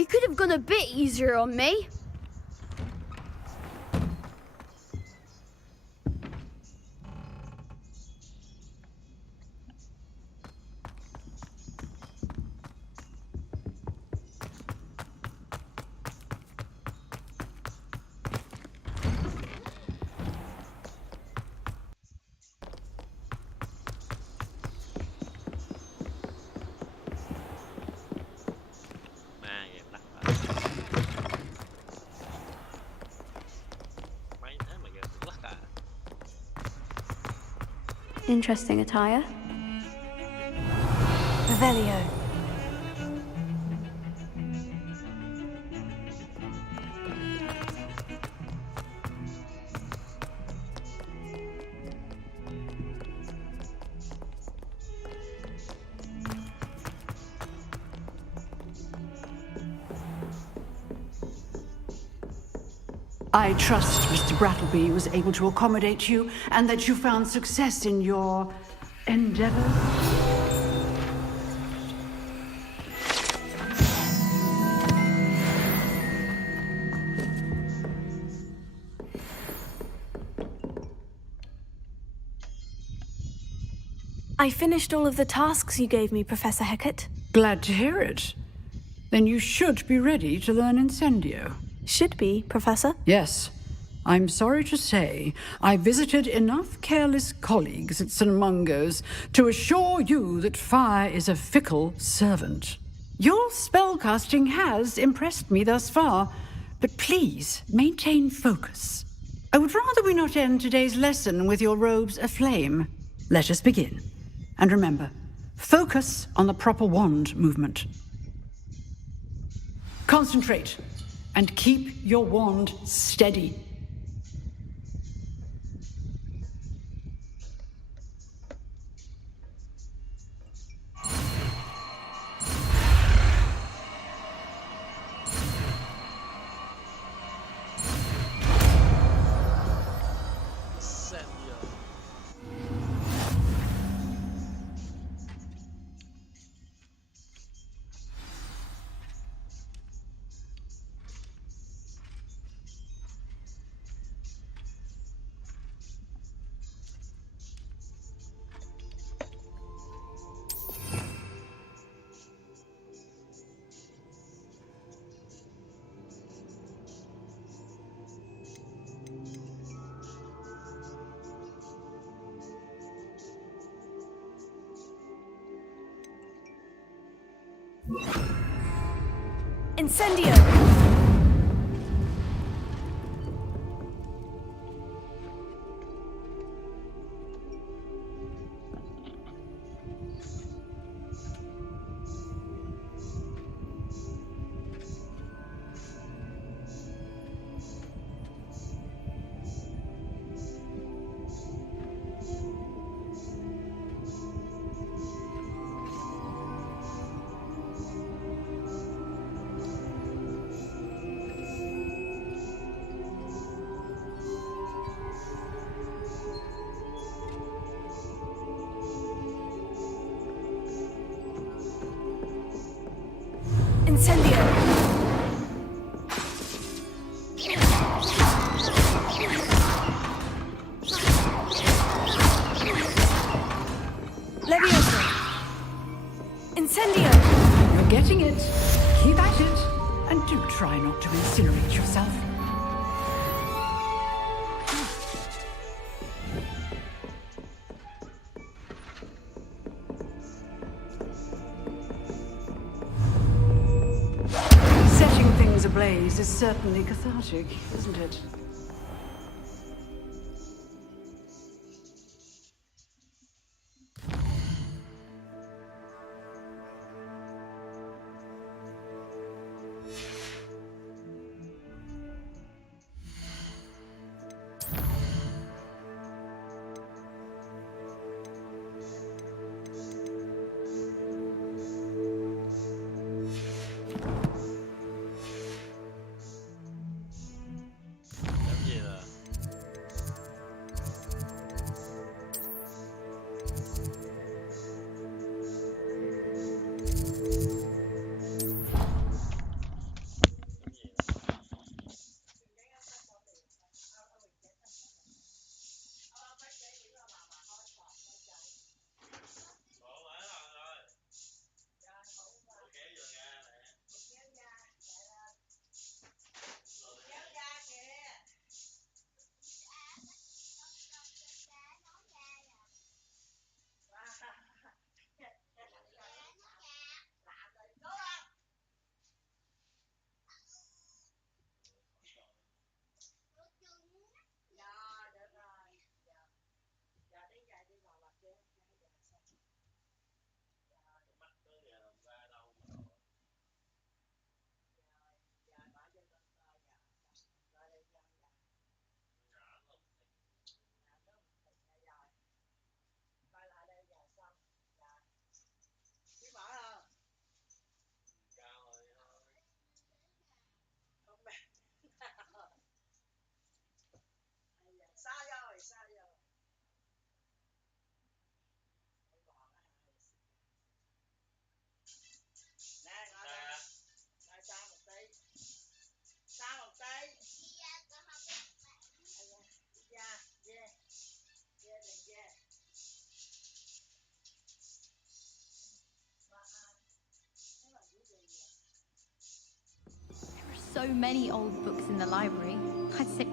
You could have gone a bit easier on me. Interesting attire. Revelio. I trust Mr. Brattleby was able to accommodate you and that you found success in your endeavors. I finished all of the tasks you gave me, Professor Hecat. Glad to hear it. Then you should be ready to learn Incendio. Should be, Professor. Yes. I'm sorry to say I visited enough careless colleagues at St. Mungo's to assure you that fire is a fickle servant. Your spellcasting has impressed me thus far, but please maintain focus. I would rather we not end today's lesson with your robes aflame. Let us begin. And remember, focus on the proper wand movement. Concentrate and keep your wand steady. Incendio! Incendio! Leviosa! Incendio! You're getting it. Keep at it. And do try not to incinerate yourself. Setting things ablaze is certainly cathartic, isn't it? So many old books in the library. I'd say.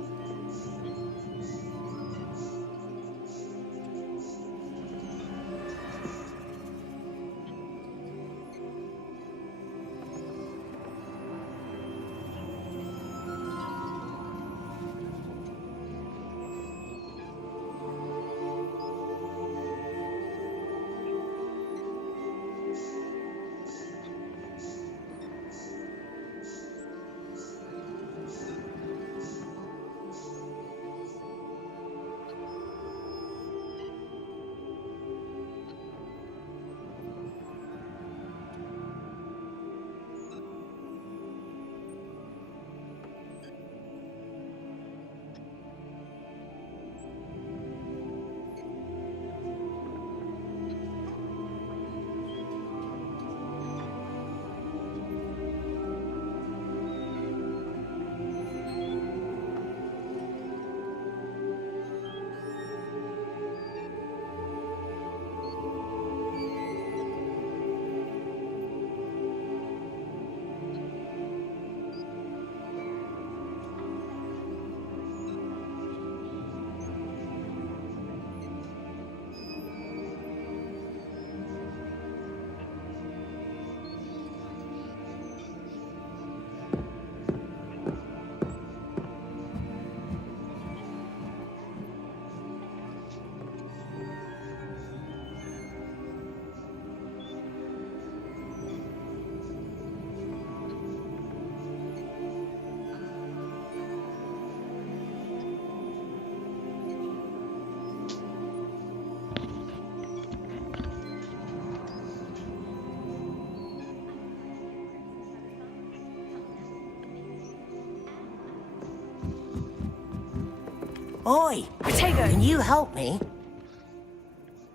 Oi, Protego! can you help me?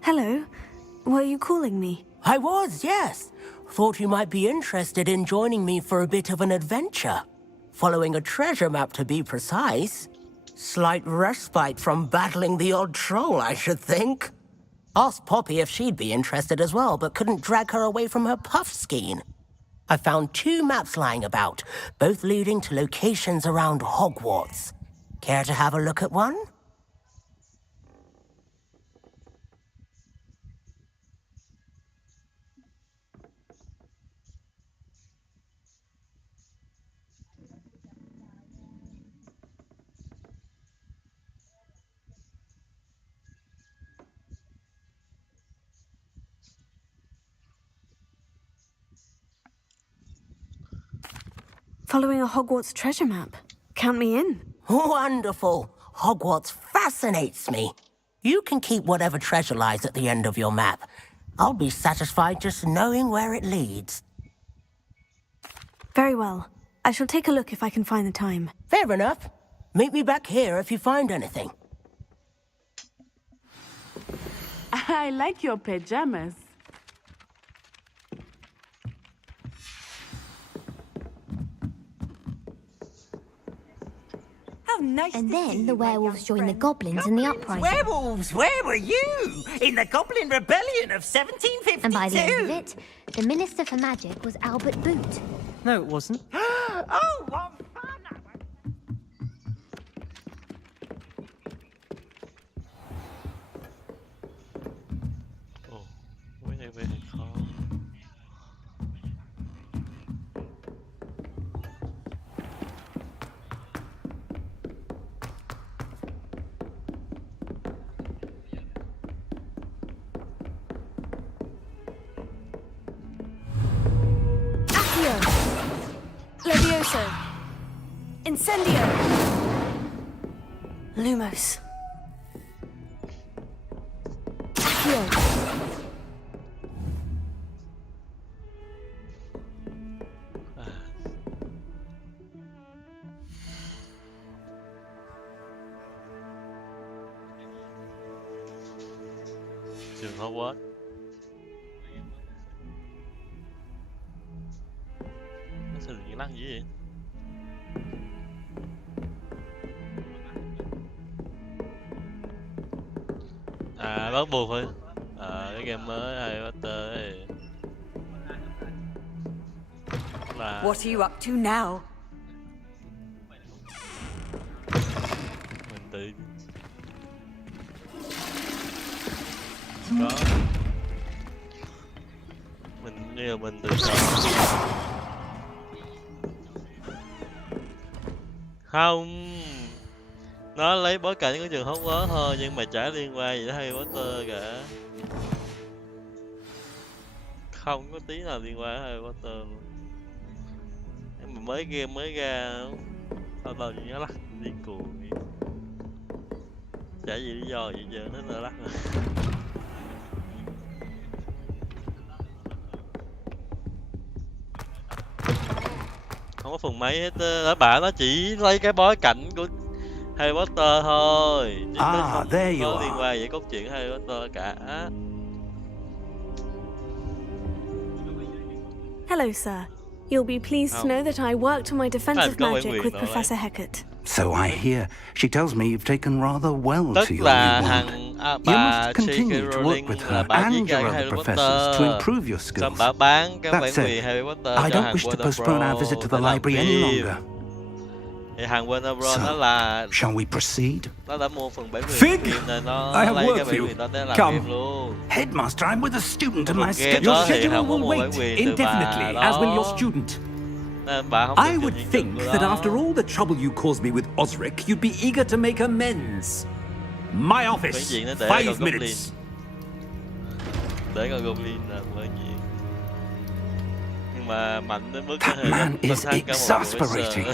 Hello. Were you calling me? I was, yes. Thought you might be interested in joining me for a bit of an adventure. Following a treasure map, to be precise. Slight respite from battling the odd troll, I should think. Asked Poppy if she'd be interested as well, but couldn't drag her away from her puff skein. I found 2 maps lying about, both leading to locations around Hogwarts. Care to have a look at one? Following a Hogwarts treasure map. Count me in. Wonderful. Hogwarts fascinates me. You can keep whatever treasure lies at the end of your map. I'll be satisfied just knowing where it leads. Very well. I shall take a look if I can find the time. Fair enough. Meet me back here if you find anything. I like your pajamas. And then the werewolves joined the goblins in the uprising. Werewolves, where were you? In the Goblin Rebellion of 1752? And by the end of it, the Minister for Magic was Albert Boot. No, it wasn't. Oh, what fun! Ồ, cái này về khó. Accio! Levioso! Incendio! Lumos! Accio! Trường Hogwarts. Nó sẽ điện lăng gì vậy? À, bắt buộc thôi. Cái game mới Harry Potter ấy. Là What are you up to now? mình tự có mình như là mình tự chọn. Không, nó lấy bối cảnh của trường Hogwarts thôi nhưng mà chả liên quan gì đến Harry Potter cả, không có tí nào liên quan đến Harry Potter luôn. Nhưng mà mới game mới ra lâu lâu nó lắc điên cuồng, chả gì lý do gì giờ nó lắc rồi. Không có phần mấy hết, đã bảo nó chỉ lấy cái bối cảnh của Harry Potter thôi, chứ nó không có liên quan gì cốt truyện Harry Potter cả. Hello, sir. You'll be pleased to know that I worked on my defensive magic with Professor Hecat. So I hear. She tells me you've taken rather well Tức to your là new wand. thằng You bà must continue J.K. to work Rowling with là her bà viết and ra your Harry other professors to Potter, improve your xong skills. bà bán cái That bản said, quyền Harry Potter I cho don't hàng wish to postpone our visit to the để làm library any phim. longer. Thì hàng Warner Bros nó So, là shall we proceed? nó đã mua phần bản quyền Fig! phim nên nó I have lấy work cái for bản you. quyền đó để làm Come. phim luôn. Headmaster, I'm with a student and Một my game schedule. Your đó thì schedule Hằng có will mua bản wait quyền từ bà indefinitely, as will your đó. student. Nên bà không I được would chịu think những that chuyện của after đó. all the trouble you caused me with Osric, you'd be eager to make amends. My Cái office, chuyện nó để 5 con Goblin, minutes. để con Goblin làm mọi chuyện, nhưng mà mạnh đến mức That man is exasperating.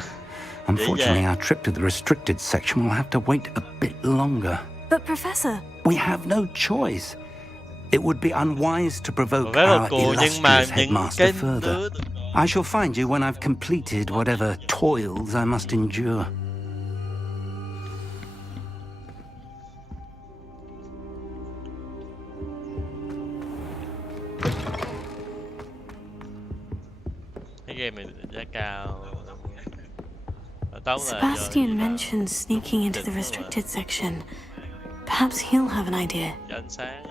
Unfortunately, our trip to the restricted section will have to wait a bit longer. But, Professor, We have no choice. It would be unwise to provoke Rất là our cool nhưng mà illustrious những headmaster cái further. đứa I shall find you when I've completed whatever toils I must endure. game này giá cao. Tấu là Sebastian mentioned sneaking into the restricted section. Perhaps he'll have an idea. do ánh sáng.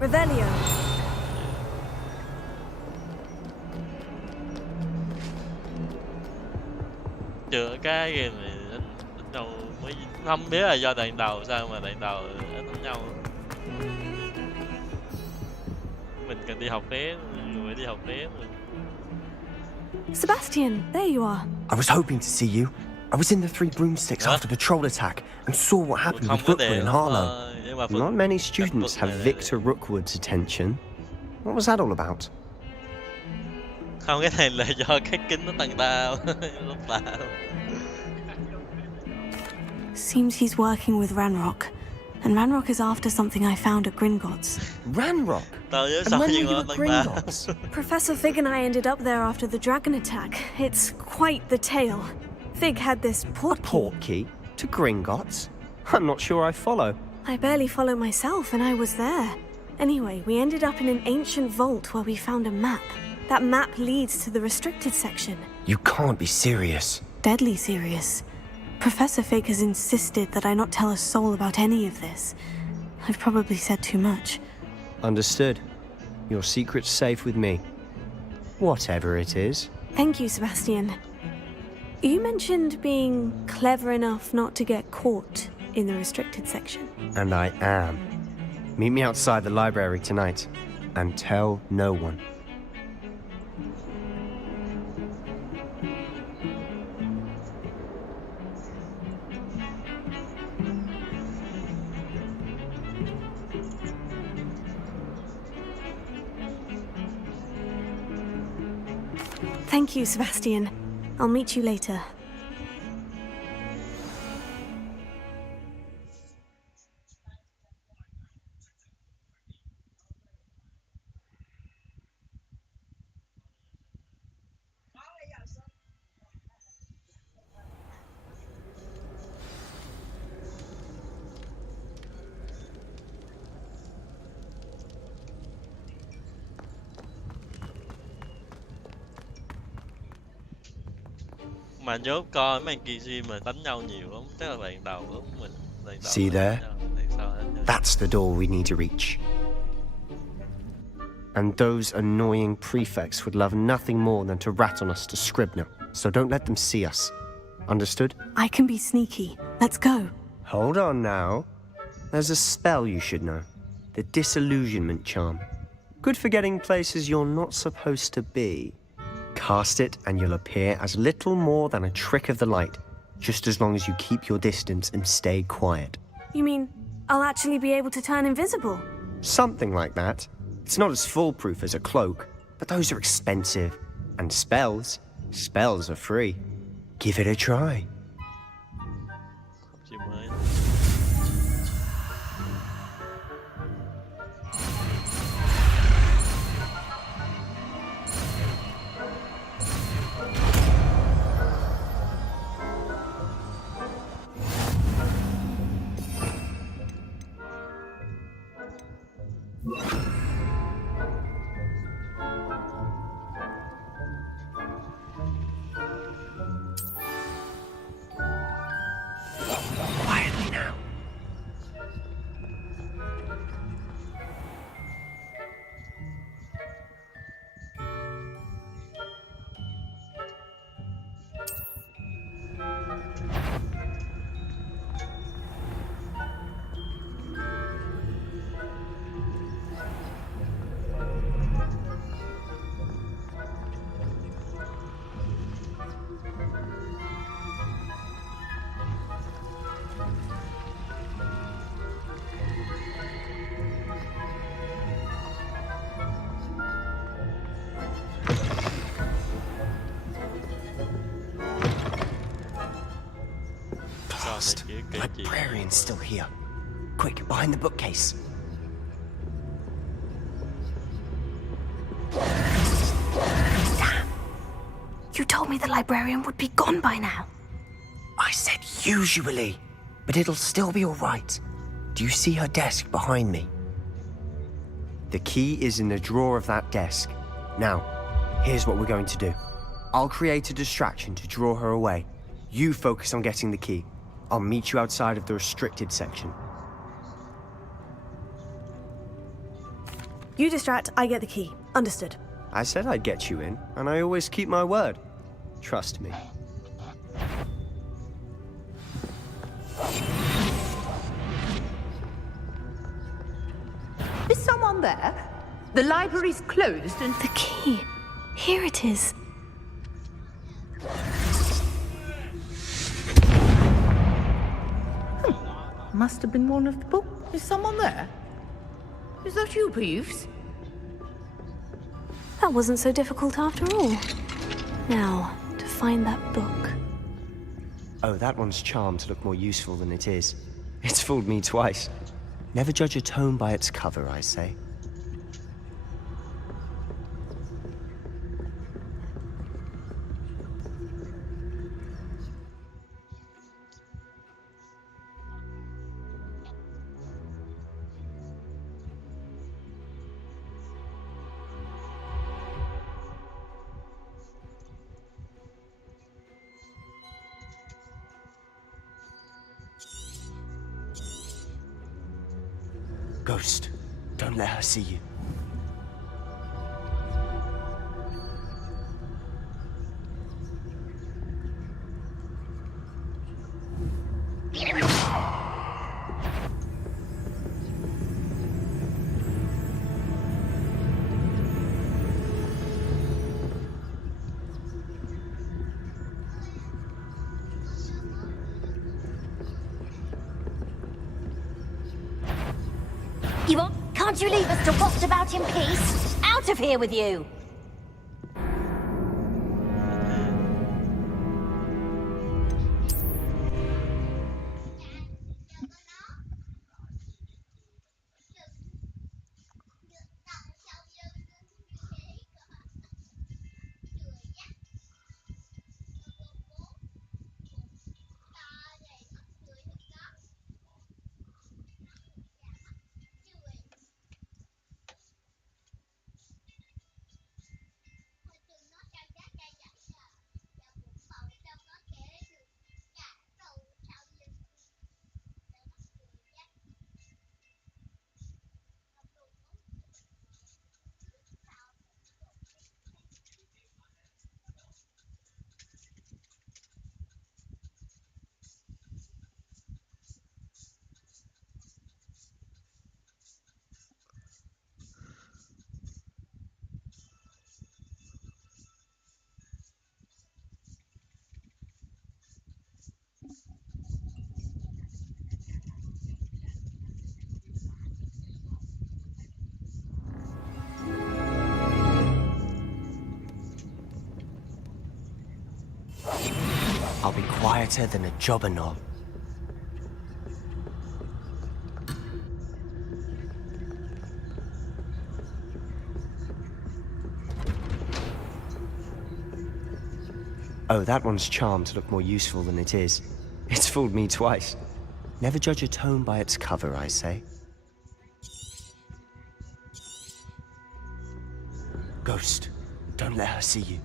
Revelio. Chưa cái game này ít đâu mới không biết là do đoạn đầu sao mà đoạn đầu ít giống nhau. Mình cần đi học phép, phải đi học phép. Sebastian, there you are. I was hoping to see you. I was in the Three Broomsticks after the troll attack and saw what happened with Rookwood and Harlow. Not many students have Victor Rookwood's attention. What was that all about? Không, cái này là do cái kính nó tầng tao. Seems he's working with Ranrock. And Ranrock is after something I found at Gringotts. Ranrock? And when were you at Gringotts? Professor Fig and I ended up there after the dragon attack. It's quite the tale. Fig had this portkey to Gringotts? I'm not sure I follow. I barely follow myself, and I was there. Anyway, we ended up in an ancient vault where we found a map. That map leads to the restricted section. You can't be serious. Deadly serious. Professor Fig has insisted that I not tell a soul about any of this. I've probably said too much. Understood. Your secret's safe with me. Whatever it is. Thank you, Sebastian. You mentioned being clever enough not to get caught in the restricted section. And I am. Meet me outside the library tonight. And tell no one. Thank you, Sebastian. I'll meet you later. Mà nhớ coi mấy kia gì mà đánh nhau nhiều lắm, chắc là đoạn đầu lúc mình. See there? That's the door we need to reach. And those annoying prefects would love nothing more than to rat on us to Scribner, so don't let them see us. Understood? I can be sneaky. Let's go. Hold on now. There's a spell you should know. The Disillusionment Charm. Good for getting places you're not supposed to be. Cast it and you'll appear as little more than a trick of the light, just as long as you keep your distance and stay quiet. You mean I'll actually be able to turn invisible? Something like that. It's not as foolproof as a cloak, but those are expensive. And spells are free. Give it a try. Quietly now. The librarian's still here. Quick, behind the bookcase. Damn. You told me the librarian would be gone by now. I said usually, but it'll still be all right. Do Do you see her desk behind me? The key is in the drawer of that desk. Now, here's what we're going to do. I'll create a distraction to draw her away. You focus on getting the key. I'll meet you outside of the restricted section. You distract, I get the key. Understood. I said I'd get you in, and I always keep my word. Trust me. Is someone there? The library's closed and... The key. Here it is. Must have been one of the books. Is someone there? Is that you, Peeves? That wasn't so difficult after all. Now, to find that book. Oh, that one's charmed to look more useful than it is. It's fooled me twice. Never judge a tome by its cover, I say. Ghost, don't let her see you. Can't you leave us to waft about in peace? Out of here with you! I'll be quieter than a jobber knob. Oh, that one's charmed to look more useful than it is. It's fooled me twice. Never judge a tome by its cover, I say. Ghost, don't let her see you.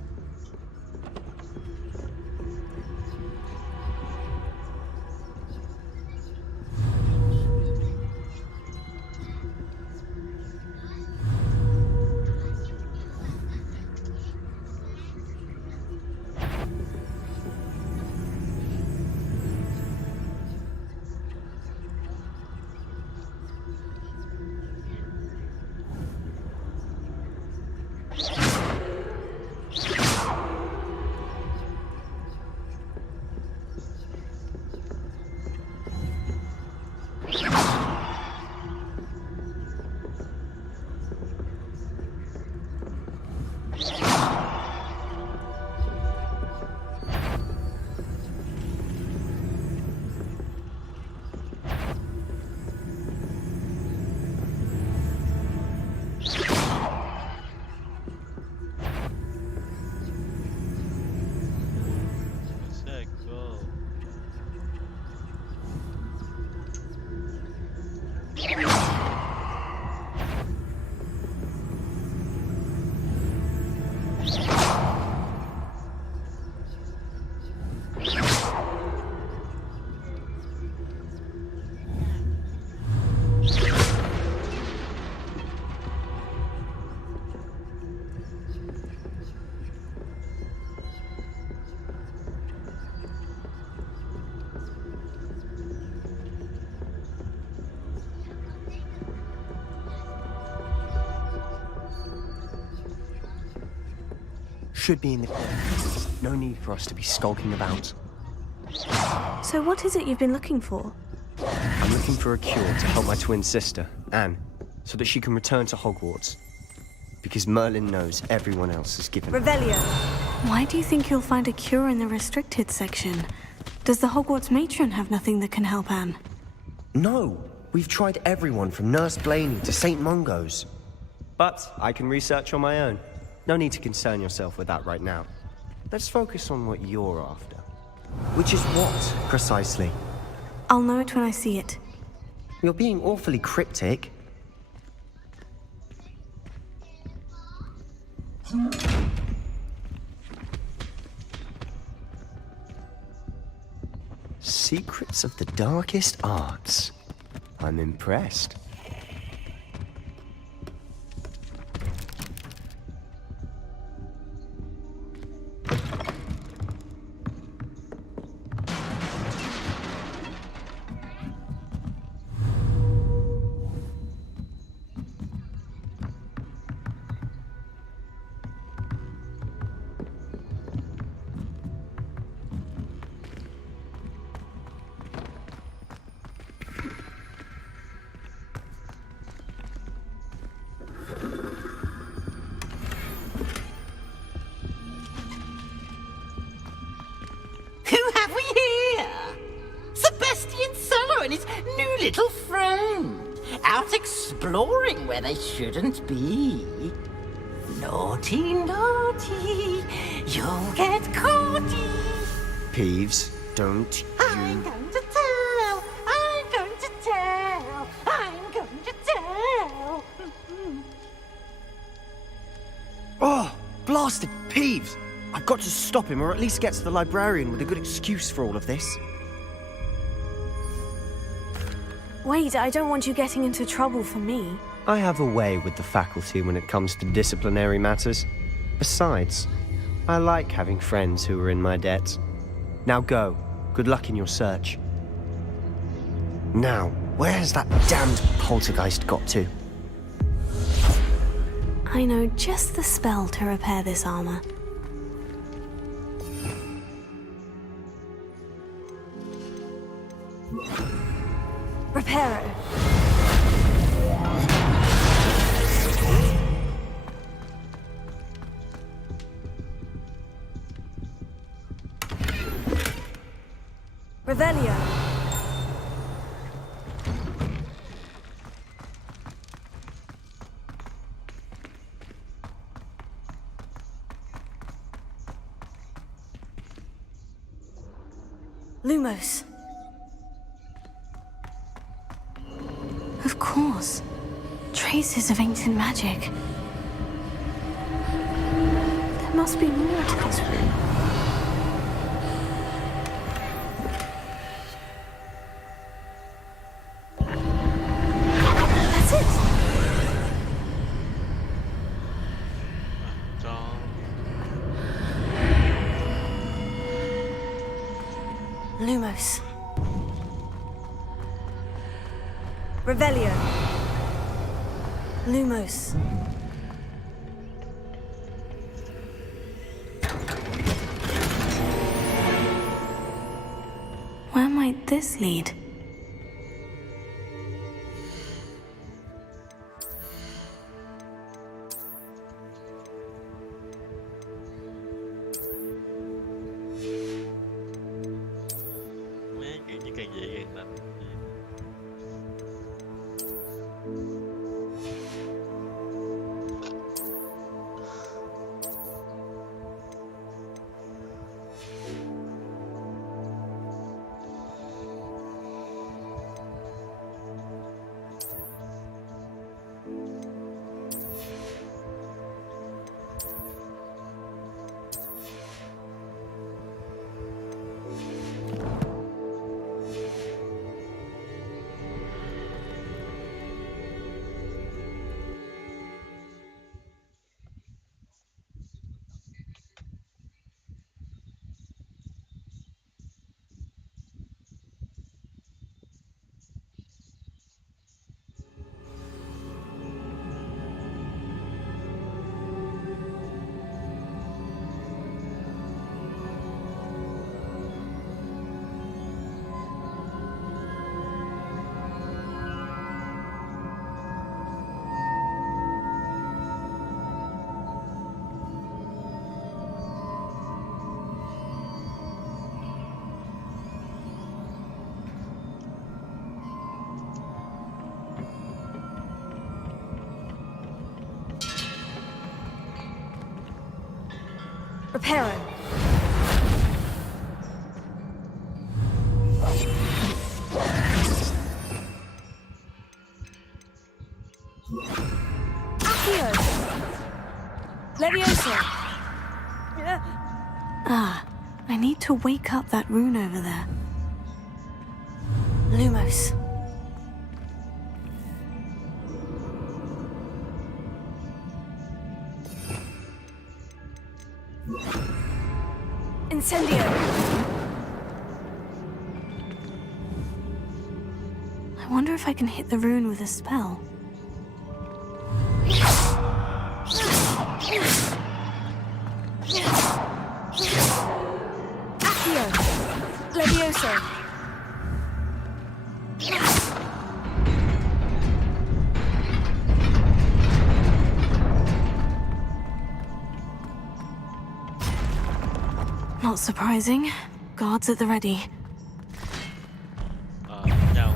should be in the clear. No need for us to be skulking about. So what is it you've been looking for? I'm looking for a cure to help my twin sister, Anne, so that she can return to Hogwarts. Because Merlin knows everyone else has given up. Revelio! Why do you think you'll find a cure in the restricted section? Does the Hogwarts matron have nothing that can help Anne? No! We've tried everyone from Nurse Blaney to St. Mungo's. But I can research on my own. No need to concern yourself with that right now. Let's focus on what you're after. Which is what, precisely? I'll know it when I see it. You're being awfully cryptic. Secrets of the darkest arts. I'm impressed. Who have we here? Sebastian Sallow and his new little friend. Out exploring where they shouldn't be. Naughty, naughty, you'll get caughty. Peeves, don't you... I'm going to tell, I'm going to tell, I'm going to tell. Oh, blasted Peeves! I've got to stop him, or at least get to the librarian with a good excuse for all of this. Wait, I don't want you getting into trouble for me. I have a way with the faculty when it comes to disciplinary matters. Besides, I like having friends who are in my debt. Now go. Good luck in your search. Now, where has that damned poltergeist got to? I know just the spell to repair this armor. Reparo. Revelio. Lumos. Of course. Traces of ancient magic. There must be more to this room. That's it! Lumos. Revelio. Lumos. Where might this lead? Mấy chuyện chỉ càng vậy càng lạnh. Reparo. Accio. Levioso. Ah, I need to wake up that rune over there. Lumos. Incendio. I wonder if I can hit the rune with a spell. Accio. Levioso. Not surprising. Guards at the ready. Nhau.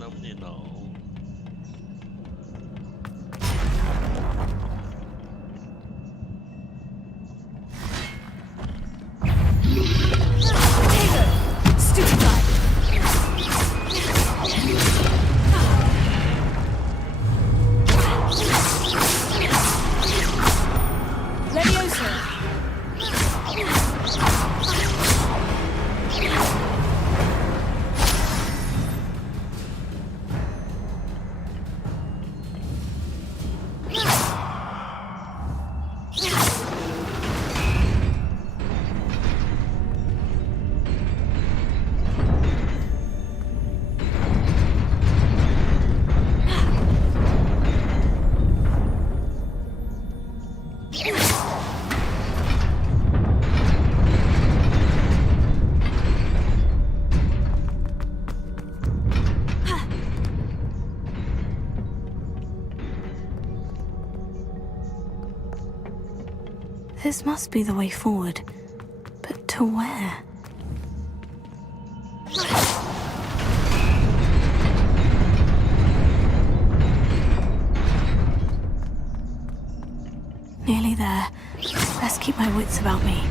Nóng như nổ. Stupefied. Levioso. This must be the way forward. But to where? Nearly there. Best keep my wits about me.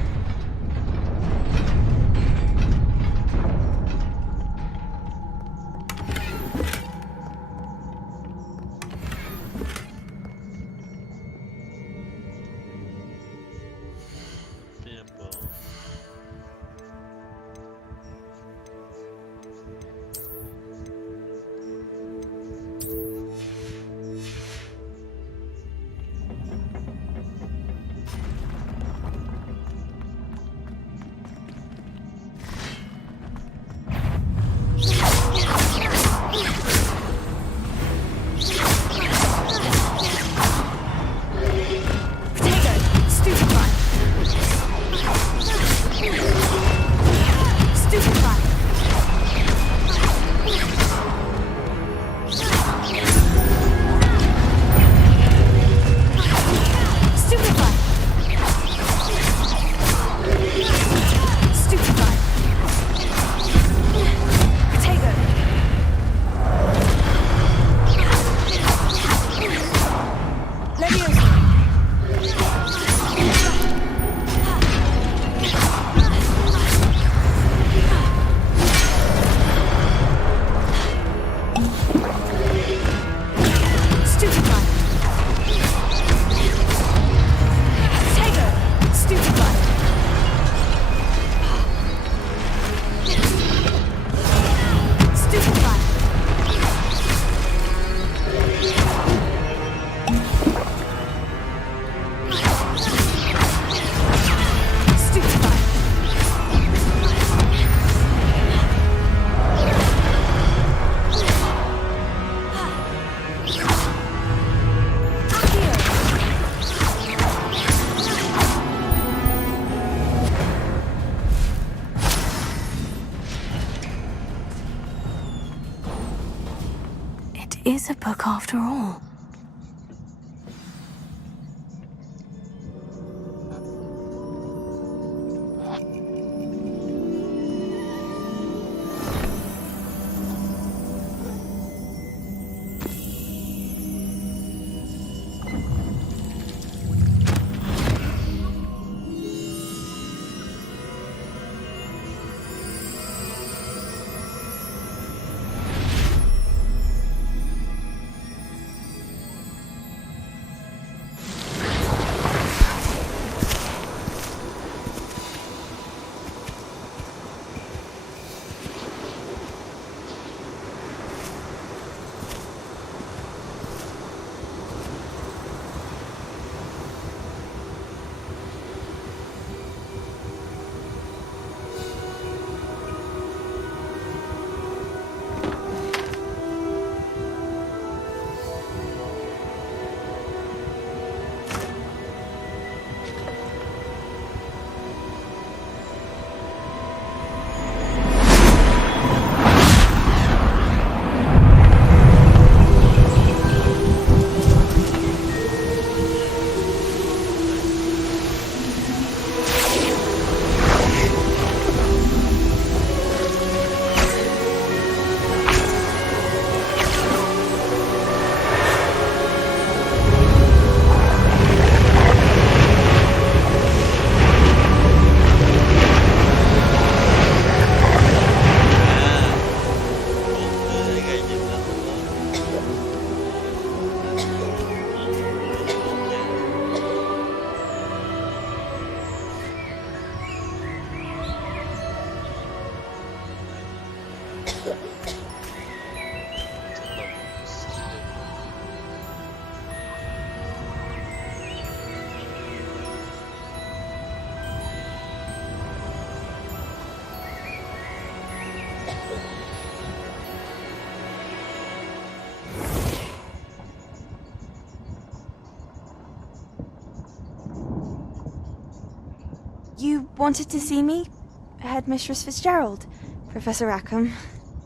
is a book after all. You wanted to see me? Headmistress Fitzgerald? Professor Rackham?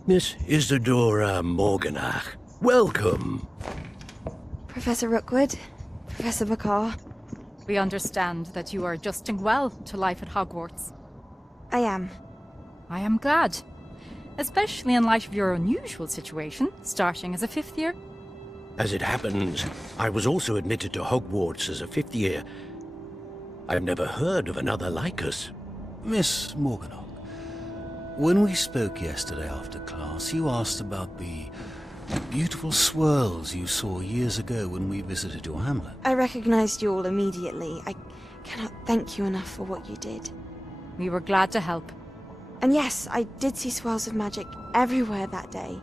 Miss Isadora Morganach, welcome. Professor Rookwood? Professor McCaw? We understand that you are adjusting well to life at Hogwarts. I am. I am glad. Especially in light of your unusual situation, starting as a 5th year. As it happens, I was also admitted to Hogwarts as a 5th year. I've never heard of another like us. Miss Morganach, when we spoke yesterday after class, you asked about the beautiful swirls you saw years ago when we visited your hamlet. I recognized you all immediately. I cannot thank you enough for what you did. We were glad to help. And yes, I did see swirls of magic everywhere that day.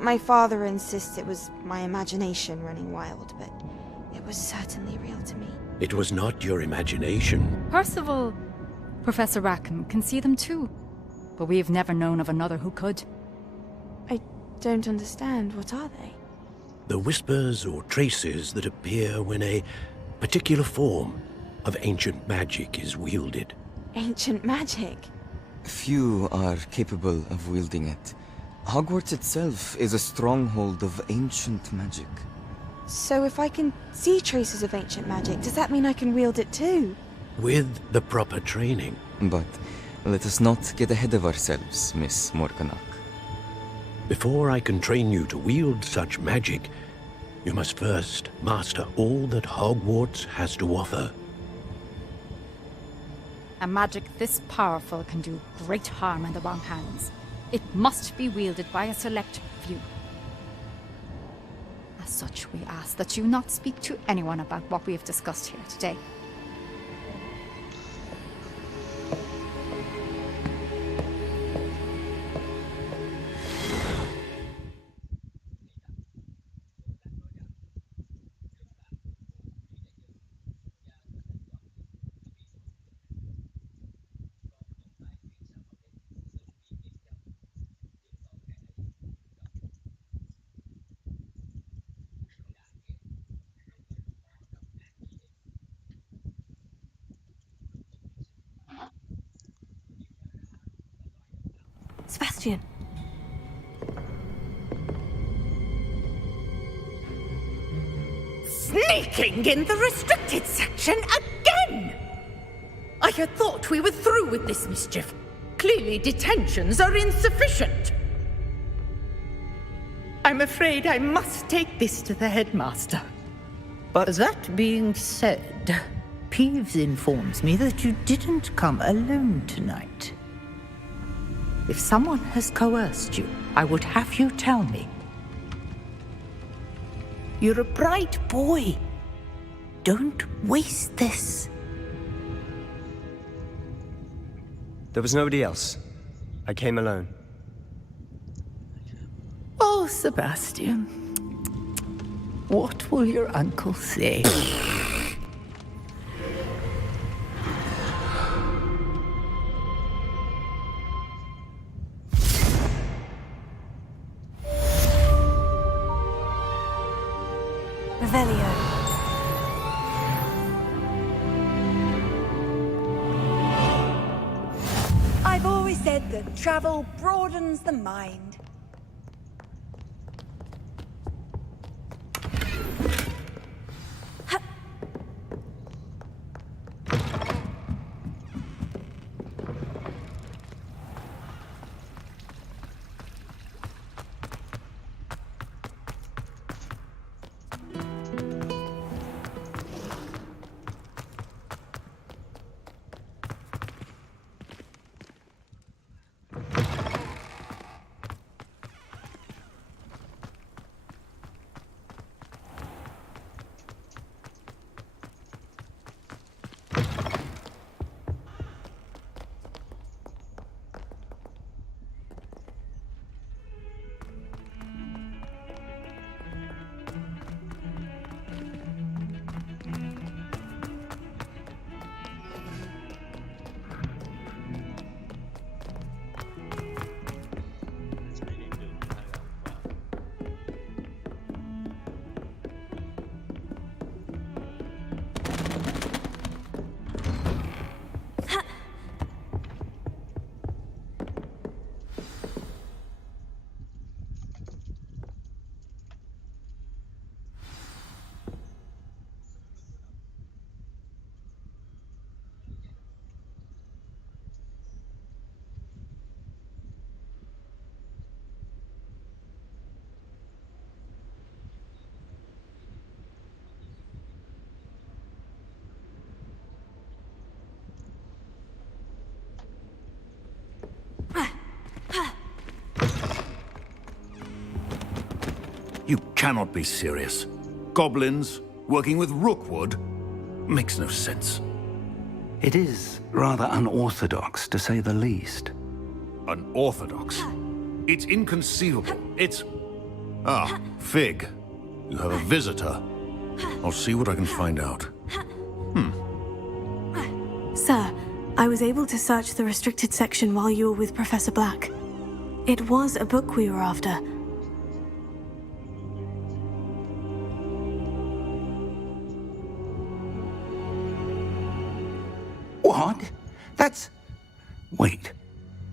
My father insists it was my imagination running wild, but it was certainly real to me. It was not your imagination. Percival, Professor Rackham can see them too. But we have never known of another who could. I don't understand. What are they? The whispers or traces that appear when a particular form of ancient magic is wielded. Ancient magic? Few are capable of wielding it. Hogwarts itself is a stronghold of ancient magic. So if I can see traces of ancient magic, does that mean I can wield it too? With the proper training. But let us not get ahead of ourselves, Miss Morganach. Before I can train you to wield such magic, you must first master all that Hogwarts has to offer. A magic this powerful can do great harm in the wrong hands. It must be wielded by a select few. As such, we ask that you not speak to anyone about what we have discussed here today. Sebastian. Sneaking in the restricted section again! I had thought we were through with this mischief. Clearly detentions are insufficient. I'm afraid I must take this to the headmaster. But that being said, Peeves informs me that you didn't come alone tonight. If someone has coerced you, I would have you tell me. You're a bright boy. Don't waste this. There was nobody else. I came alone. Oh, Sebastian. What will your uncle say? Revelio. I've always said that travel broadens the mind. You cannot be serious. Goblins working with Rookwood? Makes no sense. It is rather unorthodox, to say the least. Unorthodox? It's inconceivable. It's... Ah, Fig. You have a visitor. I'll see what I can find out. Sir, I was able to search the restricted section while you were with Professor Black. It was a book we were after. What? That's... Wait.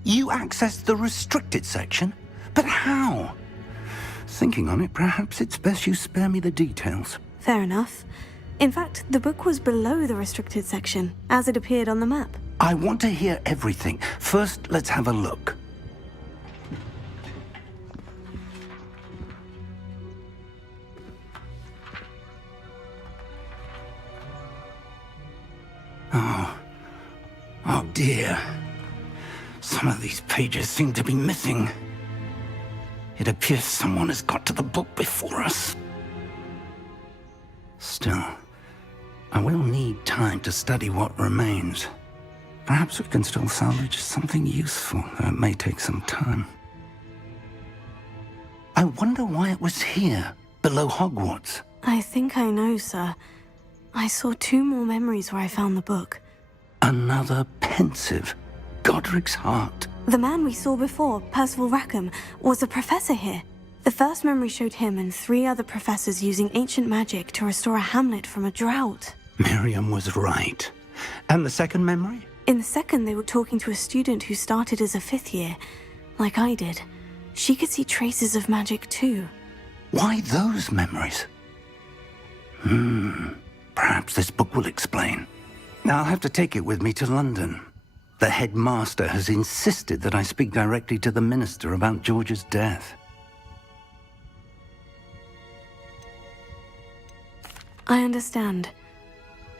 You accessed the restricted section? But how? Thinking on it, perhaps it's best you spare me the details. Fair enough. In fact, the book was below the restricted section, as it appeared on the map. I want to hear everything. First, let's have a look. Oh dear. Some of these pages seem to be missing. It appears someone has got to the book before us. Still, I will need time to study what remains. Perhaps we can still salvage something useful, though it may take some time. I wonder why it was here, below Hogwarts. I think I know, sir. I saw 2 more memories where I found the book. Another pensive. Godric's heart. The man we saw before, Percival Rackham, was a professor here. The first memory showed him and 3 other professors using ancient magic to restore a hamlet from a drought. Miriam was right. And the second memory? In the second, they were talking to a student who started as a 5th year, like I did. She could see traces of magic too. Why those memories? Perhaps this book will explain. Now I'll have to take it with me to London. The headmaster has insisted that I speak directly to the minister about George's death. I understand.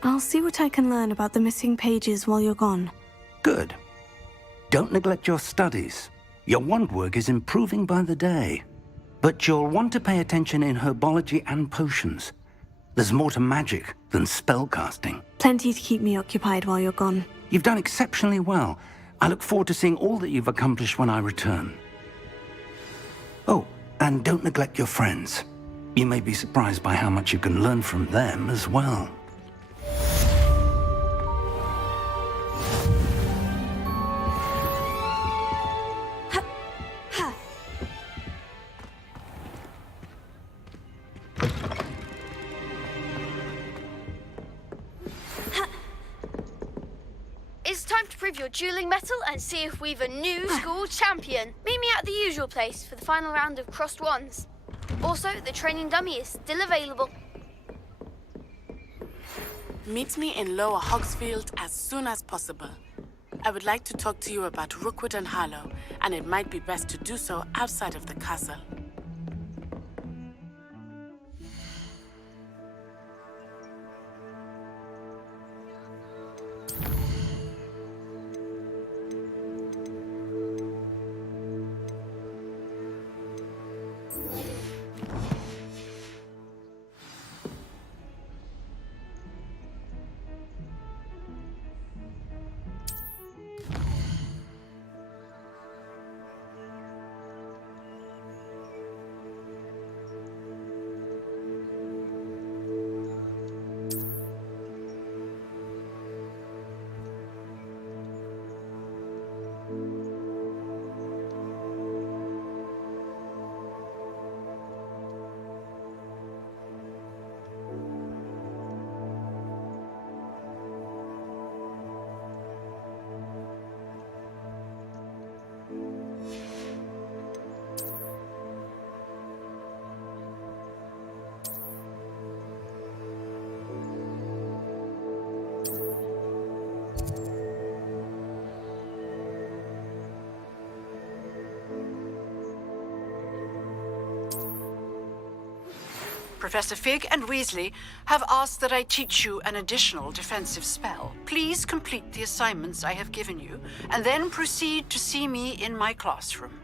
I'll see what I can learn about the missing pages while you're gone. Good. Don't neglect your studies. Your wand work is improving by the day. But you'll want to pay attention in herbology and potions. There's more to magic than spellcasting. Plenty to keep me occupied while you're gone. You've done exceptionally well. I look forward to seeing all that you've accomplished when I return. Oh, and don't neglect your friends. You may be surprised by how much you can learn from them as well. It's time to prove your dueling mettle and see if we've a new school champion. Meet me at the usual place for the final round of crossed wands. Also, the training dummy is still available. Meet me in Lower Hogsfield as soon as possible. I would like to talk to you about Rookwood and Harlow, and it might be best to do so outside of the castle. Professor Fig and Weasley have asked that I teach you an additional defensive spell. Please complete the assignments I have given you, and then proceed to see me in my classroom.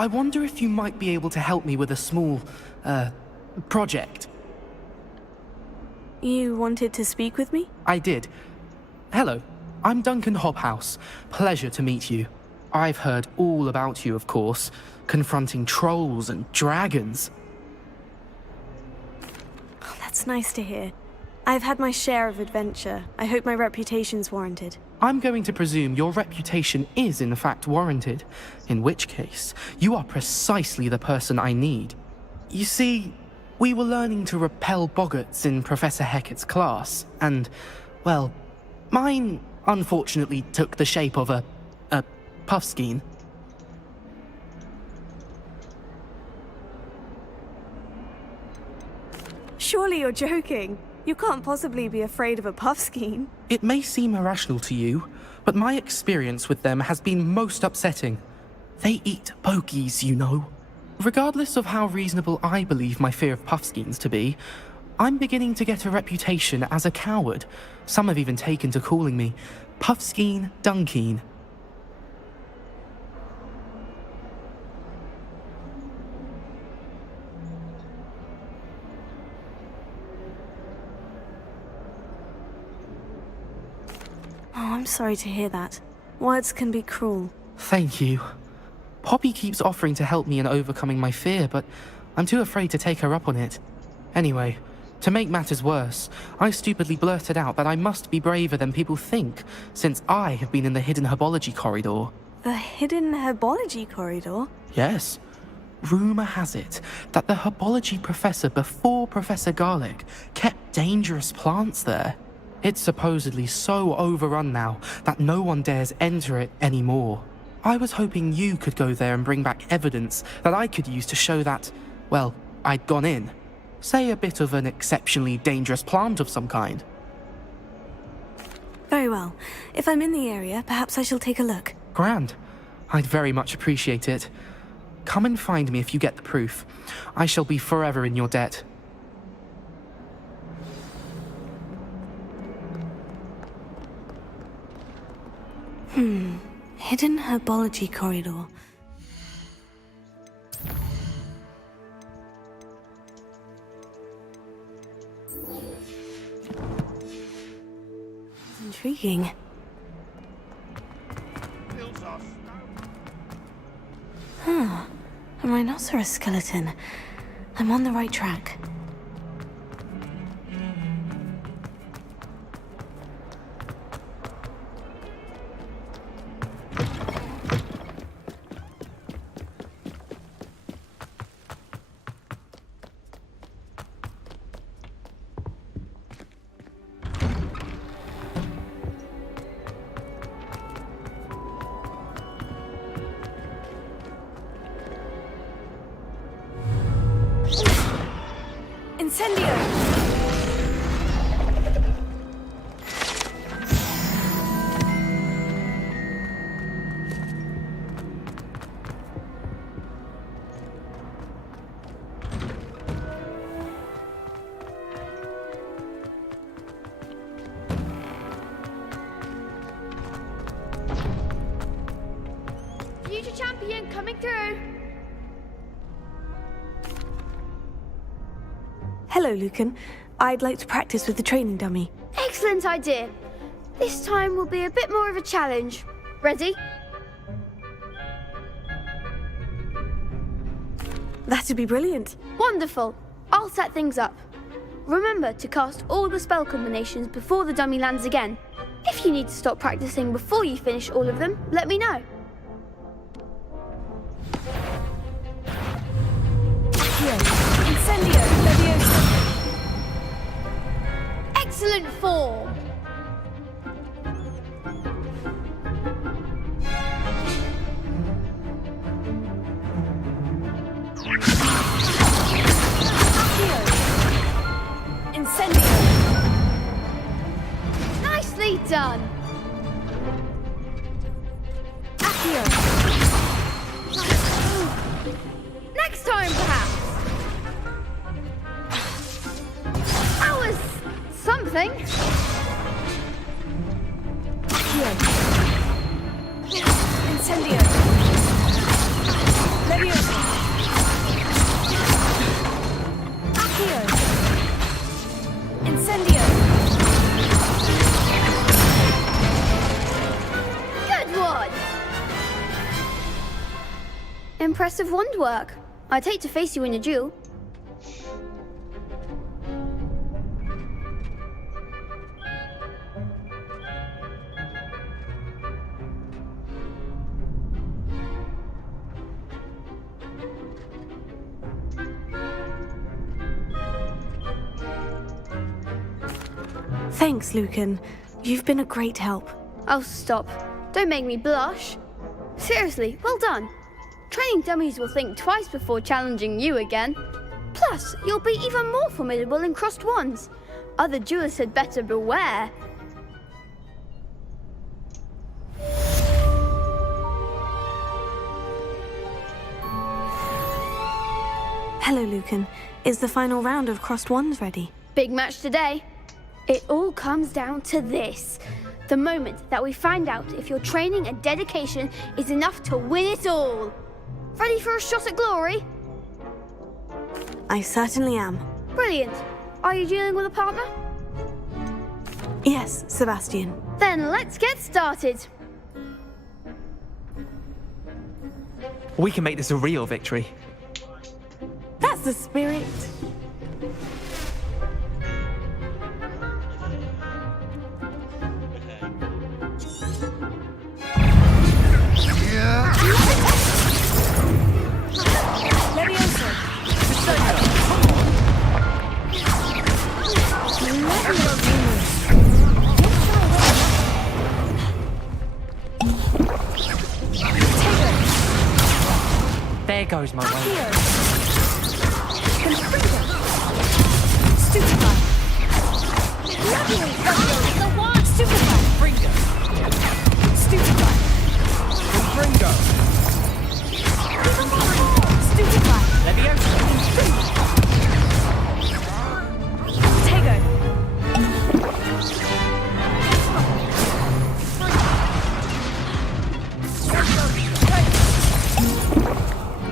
I wonder if you might be able to help me with a small, project. You wanted to speak with me? I did. Hello, I'm Duncan Hobhouse. Pleasure to meet you. I've heard all about you, of course, confronting trolls and dragons. Oh, that's nice to hear. I've had my share of adventure. I hope my reputation's warranted. I'm going to presume your reputation is in fact warranted, in which case, you are precisely the person I need. You see, we were learning to repel boggarts in Professor Hecat's class, and, well, mine unfortunately took the shape of a puffskein. Surely you're joking. You can't possibly be afraid of a puffskein. It may seem irrational to you, but my experience with them has been most upsetting. They eat bogies, you know. Regardless of how reasonable I believe my fear of puffskeins to be, I'm beginning to get a reputation as a coward. Some have even taken to calling me Puffskein Dunkeen. Oh, I'm sorry to hear that. Words can be cruel. Thank you. Poppy keeps offering to help me in overcoming my fear, but I'm too afraid to take her up on it. Anyway, to make matters worse, I stupidly blurted out that I must be braver than people think, since I have been in the hidden herbology corridor. The hidden herbology corridor? Yes. Rumour has it that the herbology professor before Professor Garlic kept dangerous plants there. It's supposedly so overrun now that no one dares enter it anymore. I was hoping you could go there and bring back evidence that I could use to show that, well, I'd gone in. Say a bit of an exceptionally dangerous plant of some kind. Very well. If I'm in the area, perhaps I shall take a look. Grand. I'd very much appreciate it. Come and find me if you get the proof. I shall be forever in your debt. Hidden herbology corridor. Intriguing. A rhinoceros skeleton. I'm on the right track. Incendio! Future champion coming through. Hello, Lucan. I'd like to practice with the training dummy. Excellent idea. This time will be a bit more of a challenge. Ready? That'd be brilliant. Wonderful. I'll set things up. Remember to cast all the spell combinations before the dummy lands again. If you need to stop practicing before you finish all of them, let me know. Incendio! Leviosa! Excellent form. Incendio! Nicely done. Accio! Next time, perhaps. That was something. Accio! Incendio! Leviosa! Impressive wand work. I'd hate to face you in a duel. Thanks, Lucan. You've been a great help. Oh, stop. Don't make me blush. Seriously, well done. Training dummies will think twice before challenging you again. Plus, you'll be even more formidable in crossed wands. Other duelists had better beware. Hello, Lucan. Is the final round of crossed wands ready? Big match today. It all comes down to this. The moment that we find out if your training and dedication is enough to win it all. Ready for a shot at glory? I certainly am. Brilliant. Are you dealing with a partner? Yes, Sebastian. Then let's get started. We can make this a real victory. That's the spirit. There goes my way. Stupefy. Lovely. The wand. Stupefy. Fringo. Stupefy. Fringo. Stupefy. Leviosa. Tego.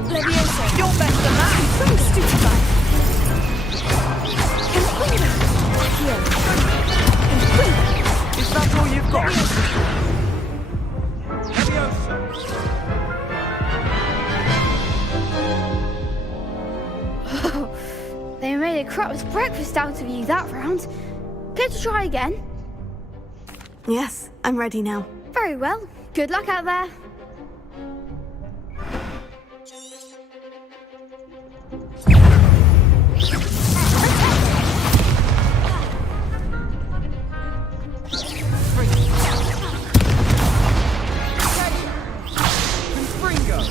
Leviosa. You're best of that. Stupefy. Is that all you've got? Leviosa. They made a crap's breakfast out of you that round. Care to try again? Yes, I'm ready now. Very well. Good luck out there.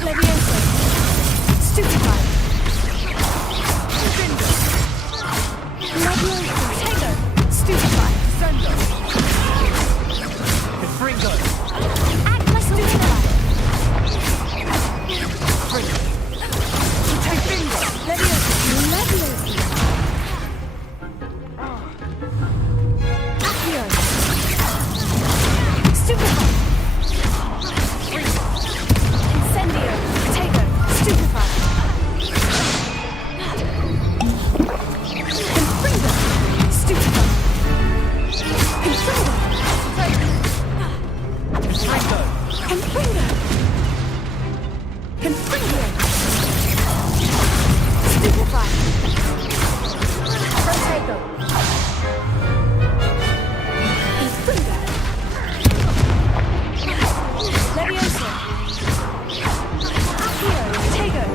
Leviosa. Stupefy. Leviosa. Tego. Stupefy. Sendo. Fringo. Acma. Stupefy. Fringo. Take bingo. Leviosa. Leviosa. Accio. Stupefy. Incendio. Tego. Stupefy. Confringo. Stupefy. Confringo. Fringo. Confringo. Confringo. Stupefy. Protego. Confringo. Leviosa. Accio. Tego.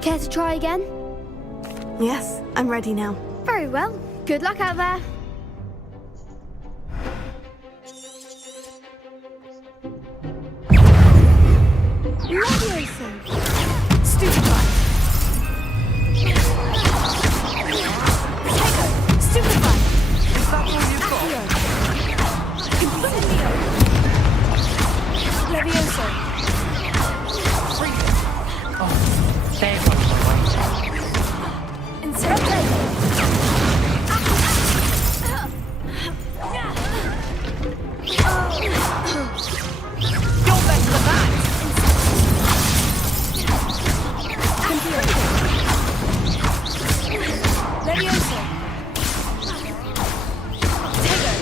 Care to try again? Yes, I'm ready now. Very well. Good luck out there. Leviosa. Stupefy. Protego. Stupefy. Is that all you've got? Incendio. Leviosa. Fringo. Oh, there goes my way. Incendio. You're best of that. Leviosa. Tego.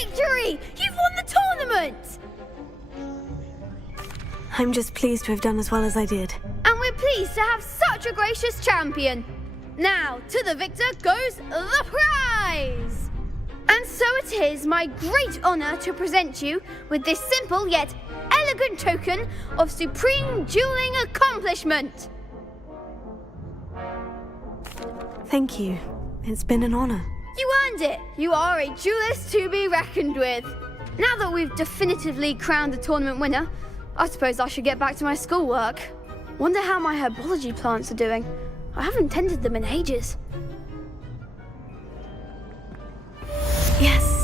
Victory! You've won the tournament! I'm just pleased to have done as well as I did. And we're pleased to have such a gracious champion. Now, to the victor goes the prize! And so it is my great honour to present you with this simple yet elegant token of supreme dueling accomplishment. Thank you. It's been an honour. You earned it. You are a duelist to be reckoned with. Now that we've definitively crowned the tournament winner, I suppose I should get back to my schoolwork. Wonder how my herbology plants are doing. I haven't tended them in ages. Yes.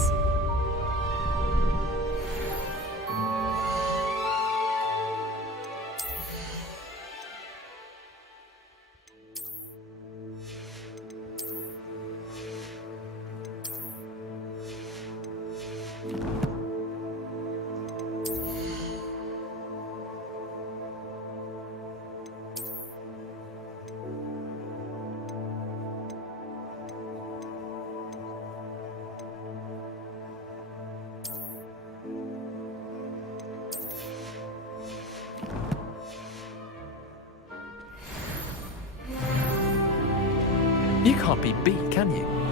You can't be beat, can you?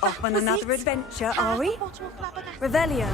Off on another adventure, are we? Revelio.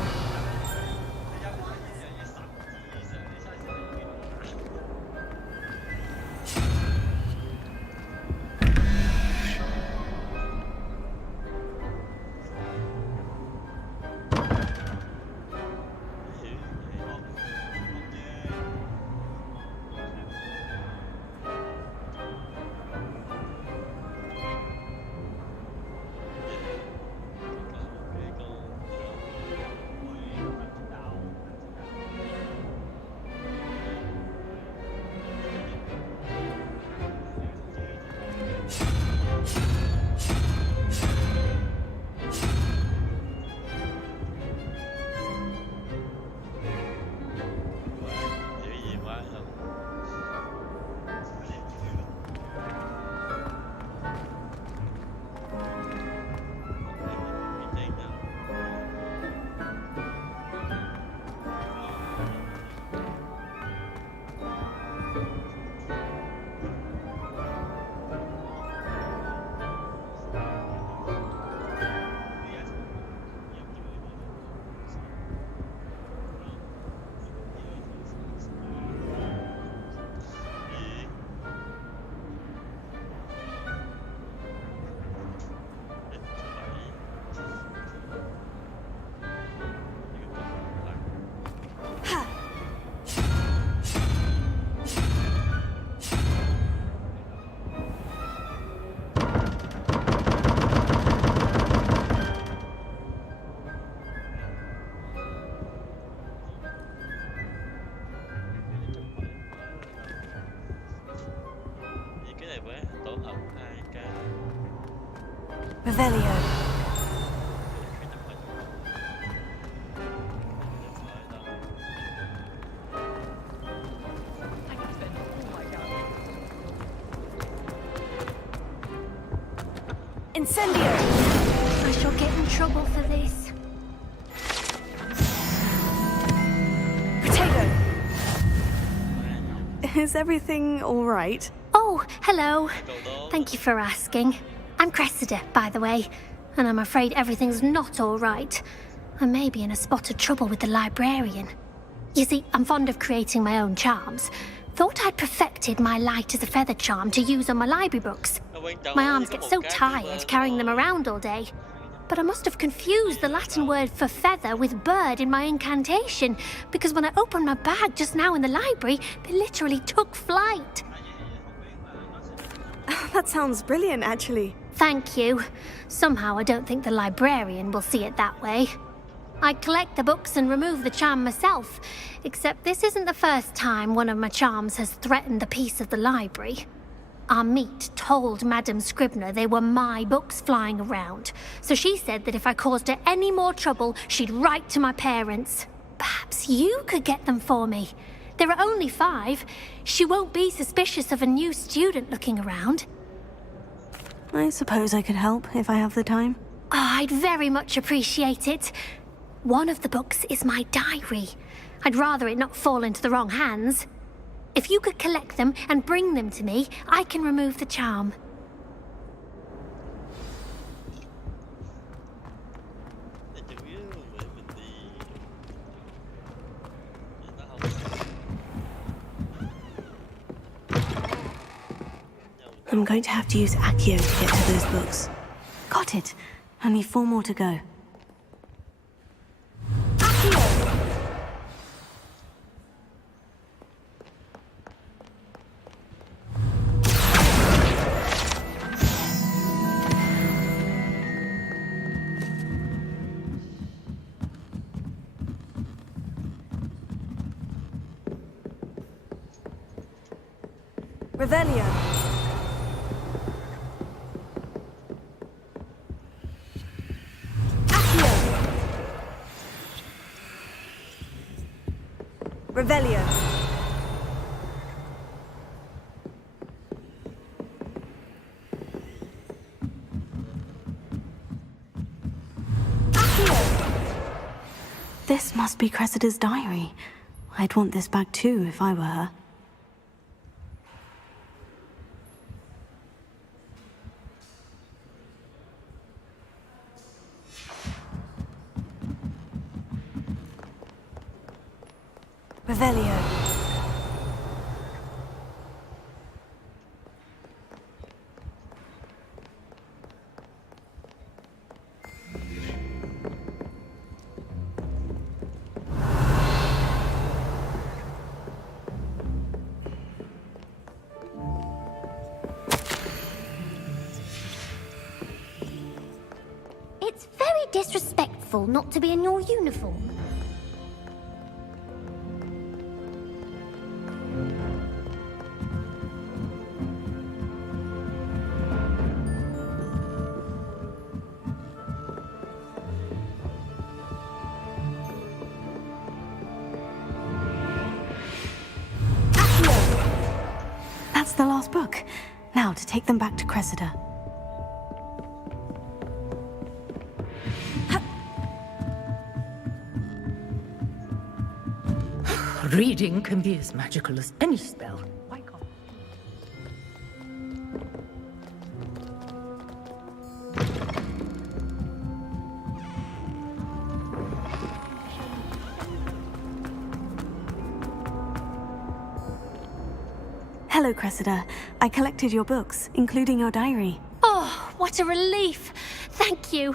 này với tổ hợp 2K. Revelio. Incendio! I shall get in trouble for this. Potato! Is everything all right? Oh, hello. Thank you for asking. I'm Cressida, by the way, and I'm afraid everything's not all right. I may be in a spot of trouble with the librarian. You see, I'm fond of creating my own charms. Thought I'd perfected my light as a feather charm to use on my library books. My arms get so tired carrying them around all day. But I must have confused the Latin word for feather with bird in my incantation, because when I opened my bag just now in the library, they literally took flight. That sounds brilliant, actually. Thank you. Somehow I don't think the librarian will see it that way. I collect the books and remove the charm myself, except this isn't the first time one of my charms has threatened the peace of the library. Our meet told Madame Scribner they were my books flying around, so she said that if I caused her any more trouble, she'd write to my parents. Perhaps you could get them for me. There are only 5. She won't be suspicious of a new student looking around. I suppose I could help if I have the time. Oh, I'd very much appreciate it. One of the books is my diary. I'd rather it not fall into the wrong hands. If you could collect them and bring them to me, I can remove the charm. I'm going to have to use Accio to get to those books. Got it. Only 4 more to go. Revelio. Accio. Revelio. Accio. This must be Cressida's diary. I'd want this back too if I were her. Revelio. It's very disrespectful not to be in your uniform. That's the last book. Now to take them back to Cressida. Reading can be as magical as any spell. Why can't... Hello, Cressida. I collected your books, including your diary. Oh, what a relief. Thank you.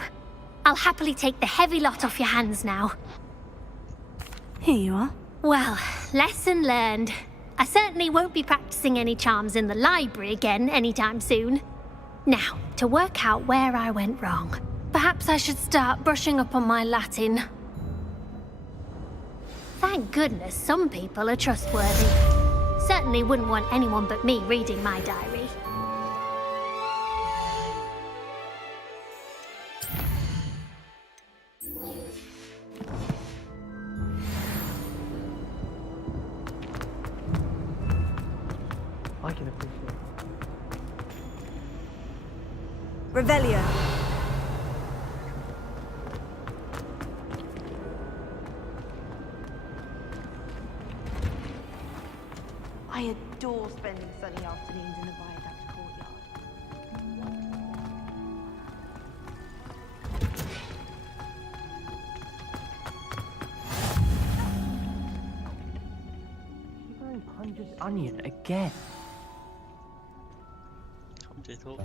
I'll happily take the heavy lot off your hands now. Here you are. Well, lesson learned. I certainly won't be practicing any charms in the library again anytime soon. Now, to work out where I went wrong. Perhaps I should start brushing up on my Latin. Thank goodness some people are trustworthy. Certainly wouldn't want anyone but me reading my diary. I can appreciate it. Revelio. I adore spending sunny afternoons in the viaduct courtyard. Shivering Punja's onion again. Không chế thuốc.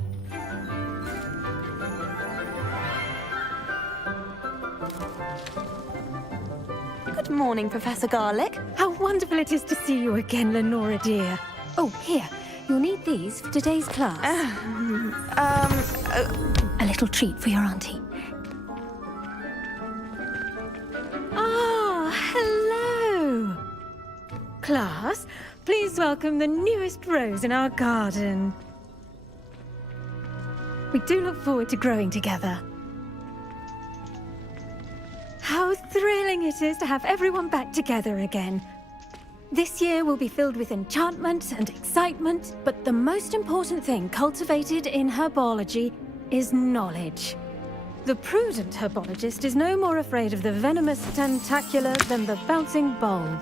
Good morning, Professor Garlic. How wonderful it is to see you again, Lenora dear. Oh, here. You'll need these for today's class. A little treat for your auntie. Ah, hello. Class, please welcome the newest rose in our garden. We do look forward to growing together. How thrilling it is to have everyone back together again. This year will be filled with enchantment and excitement, but the most important thing cultivated in herbology is knowledge. The prudent herbologist is no more afraid of the venomous tentacular than the bouncing bulb.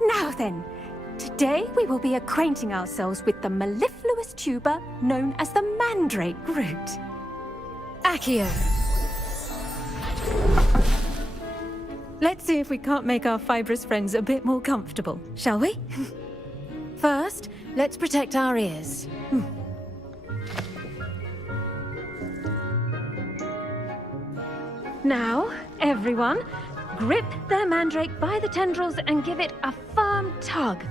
Now then, today we will be acquainting ourselves with the mellifluous tuber known as the mandrake root. Accio. Let's see if we can't make our fibrous friends a bit more comfortable, shall we? First, let's protect our ears. Now, everyone, grip their mandrake by the tendrils and give it a firm tug.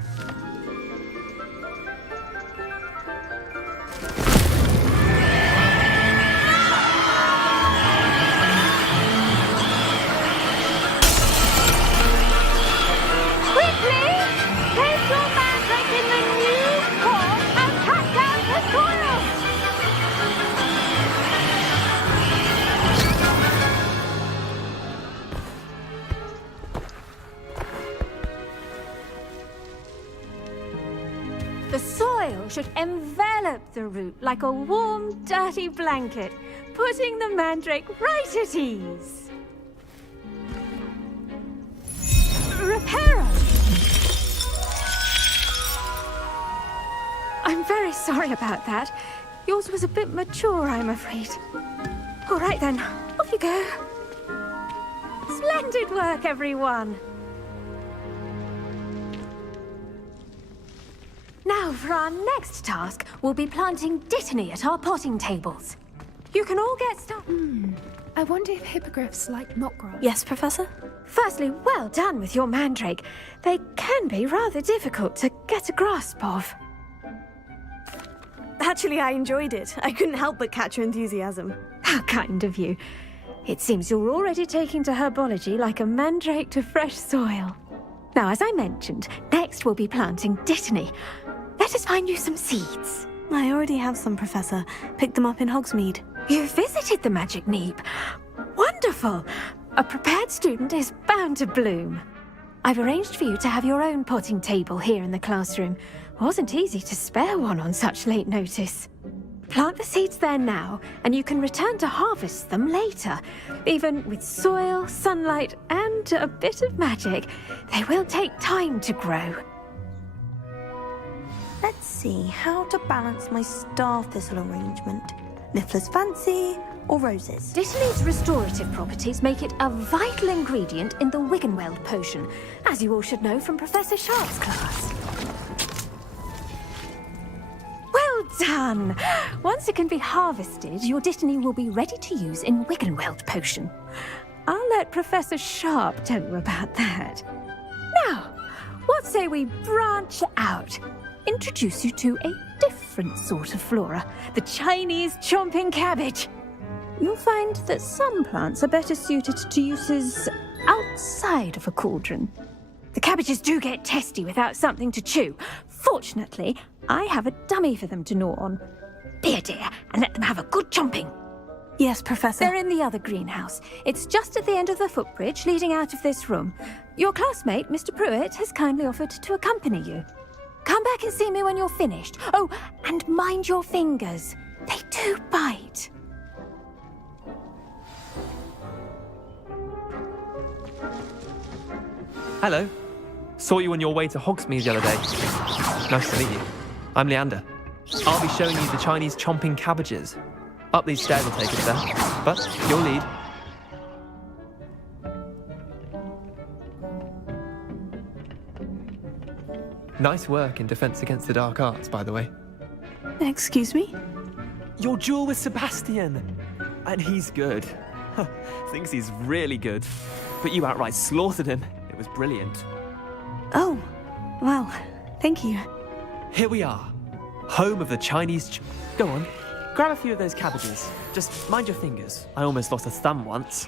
The soil should envelop the root like a warm, dirty blanket, putting the mandrake right at ease. Reparo! I'm very sorry about that. Yours was a bit mature, I'm afraid. All right then, off you go. Splendid work, everyone. Now, for our next task, we'll be planting dittany at our potting tables. You can all get started. I wonder if hippogriffs like knotgrass. Yes, Professor? Firstly, well done with your mandrake. They can be rather difficult to get a grasp of. Actually, I enjoyed it. I couldn't help but catch your enthusiasm. How kind of you. It seems you're already taking to herbology like a mandrake to fresh soil. Now, as I mentioned, next we'll be planting dittany. Let us find you some seeds. I already have some, Professor. Picked them up in Hogsmeade. You visited the Magic Neep. Wonderful. A prepared student is bound to bloom. I've arranged for you to have your own potting table here in the classroom. Wasn't easy to spare one on such late notice. Plant the seeds there now, and you can return to harvest them later. Even with soil, sunlight, and a bit of magic, they will take time to grow. Let's see how to balance my star thistle arrangement. Niffler's fancy or roses? Dittany's restorative properties make it a vital ingredient in the Wiggenweld potion, as you all should know from Professor Sharp's class. Well done! Once it can be harvested, your dittany will be ready to use in Wiggenweld potion. I'll let Professor Sharp tell you about that. Now, what say we branch out? Introduce you to a different sort of flora, the Chinese chomping cabbage. You'll find that some plants are better suited to uses outside of a cauldron. The cabbages do get testy without something to chew. Fortunately, I have a dummy for them to gnaw on. Be a dear and let them have a good chomping. Yes, Professor. They're in the other greenhouse. It's just at the end of the footbridge leading out of this room. Your classmate, Mr. Pruitt, has kindly offered to accompany you. Come back and see me when you're finished. Oh, and mind your fingers. They do bite. Hello. Saw you on your way to Hogsmeade the other day. Nice to meet you. I'm Leander. I'll be showing you the Chinese chomping cabbages. Up these stairs will take us there, but you'll lead. Nice work in Defense Against the Dark Arts, by the way. Excuse me? Your duel with Sebastian! And he's good. Thinks he's really good. But you outright slaughtered him. It was brilliant. Oh, well, thank you. Here we are. Home of the Chinese Go on, grab a few of those cabbages. Just mind your fingers. I almost lost a thumb once.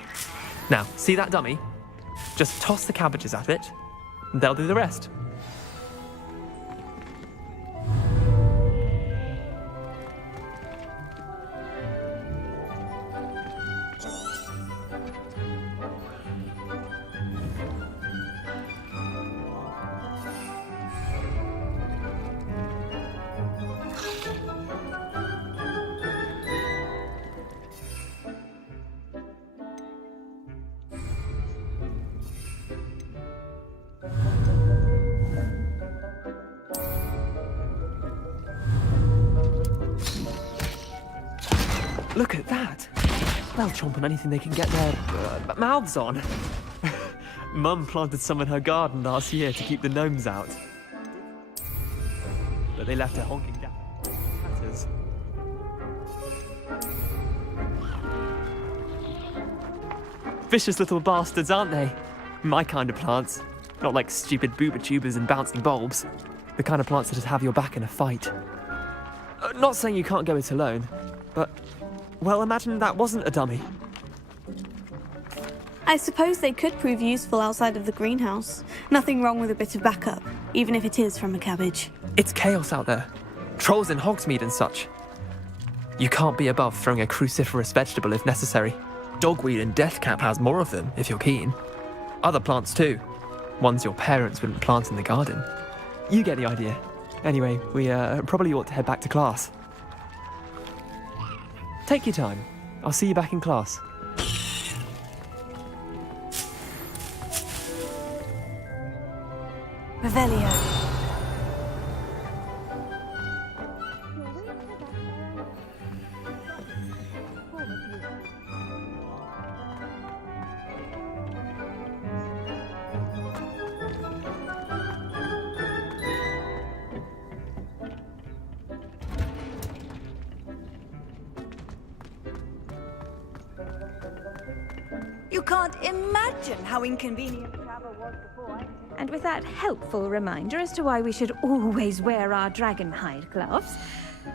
Now, see that dummy? Just toss the cabbages at it, and they'll do the rest. Look at that! They'll chomp on anything they can get their mouths on. Mum planted some in her garden last year to keep the gnomes out. But they left her honking down tatters. Vicious little bastards, aren't they? My kind of plants. Not like stupid booba tubers and bouncing bulbs. The kind of plants that just have your back in a fight. Not saying you can't go it alone, but... well, imagine that wasn't a dummy. I suppose they could prove useful outside of the greenhouse. Nothing wrong with a bit of backup, even if it is from a cabbage. It's chaos out there. Trolls in Hogsmeade and such. You can't be above throwing a cruciferous vegetable if necessary. Dogweed and deathcap has more of them, if you're keen. Other plants too. Ones your parents wouldn't plant in the garden. You get the idea. Anyway, we probably ought to head back to class. Take your time. I'll see you back in class. Revelio. You can't imagine how inconvenient travel was before. And with that helpful reminder as to why we should always wear our dragon hide gloves,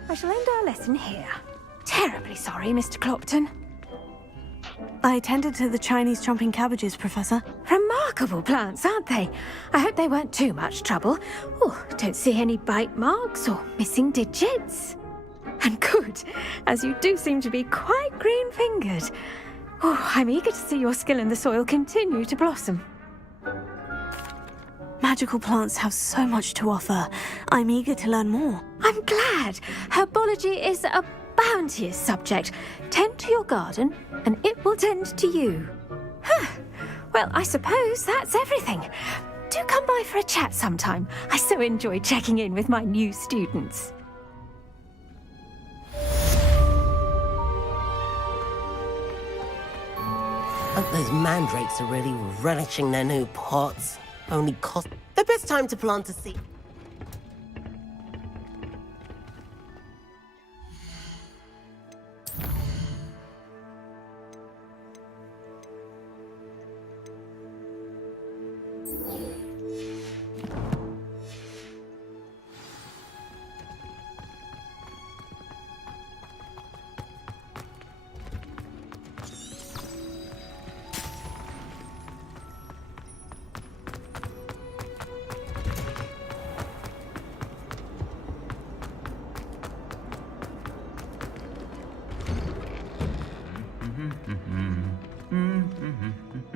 I shall end our lesson here. Terribly sorry, Mr. Clopton. I attended to the Chinese chomping cabbages, Professor. Remarkable plants, aren't they? I hope they weren't too much trouble. Oh, don't see any bite marks or missing digits. And good, as you do seem to be quite green-fingered. Oh, I'm eager to see your skill in the soil continue to blossom. Magical plants have so much to offer. I'm eager to learn more. I'm glad. Herbology is a bounteous subject. Tend to your garden, and it will tend to you. Well, I suppose that's everything. Do come by for a chat sometime. I so enjoy checking in with my new students. Hope those mandrakes are really relishing their new pots. Only cost the best time to plant a seed.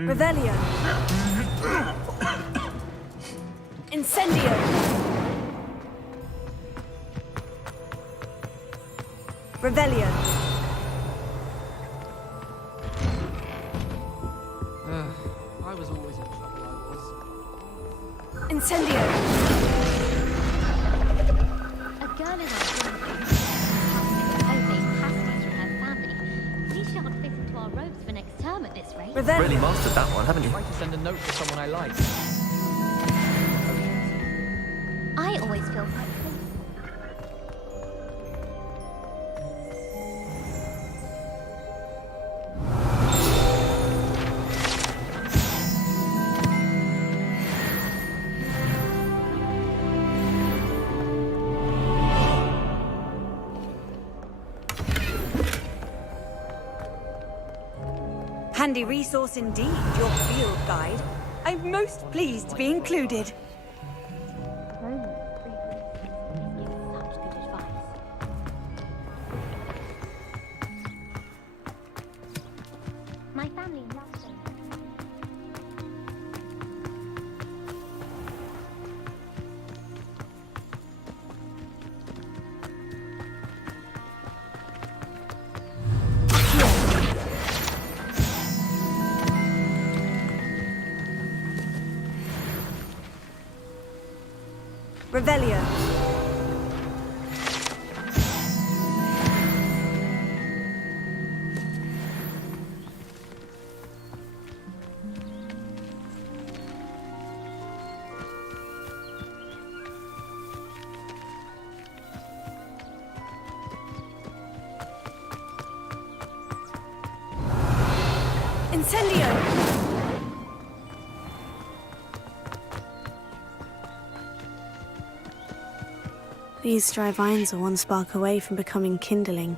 Revelio. Incendio. Revelio. I was always in trouble, I was. Incendio. A girl in our homemade pasties from her family. We shan't fit into our robes for next term at this rate. Really mastered that one, haven't you? Try to send a note to someone I like. I always feel quite pleased. Handy resource indeed, your field guide. I'm most pleased to be included. My family loves them. Revelio. Incendio. These dry vines are one spark away from becoming kindling.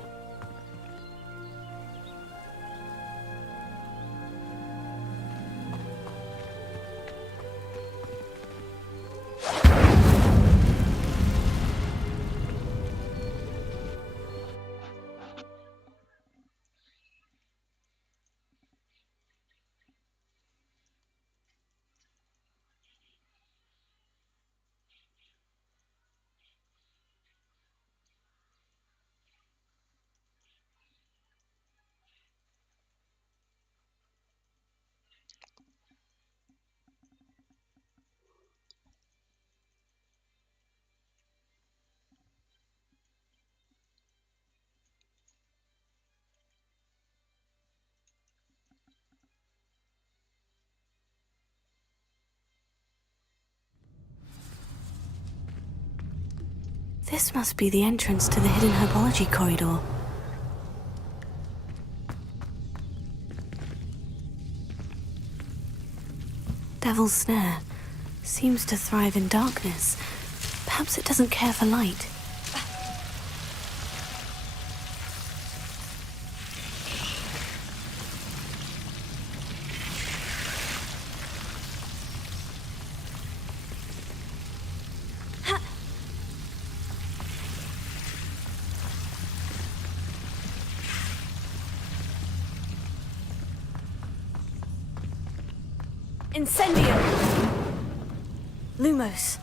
This must be the entrance to the hidden herbology corridor. Devil's Snare seems to thrive in darkness. Perhaps it doesn't care for light. Incendio! Lumos.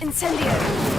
Incendio!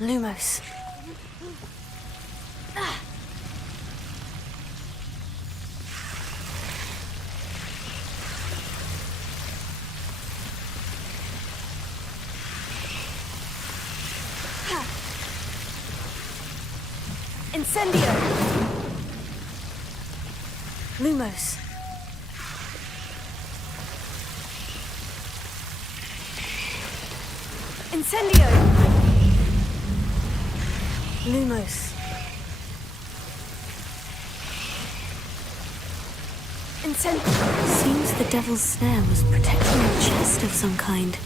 Lumos. Incendio! Lumos. Incendio! Lumos. Seems the devil's snare was protecting a chest of some kind.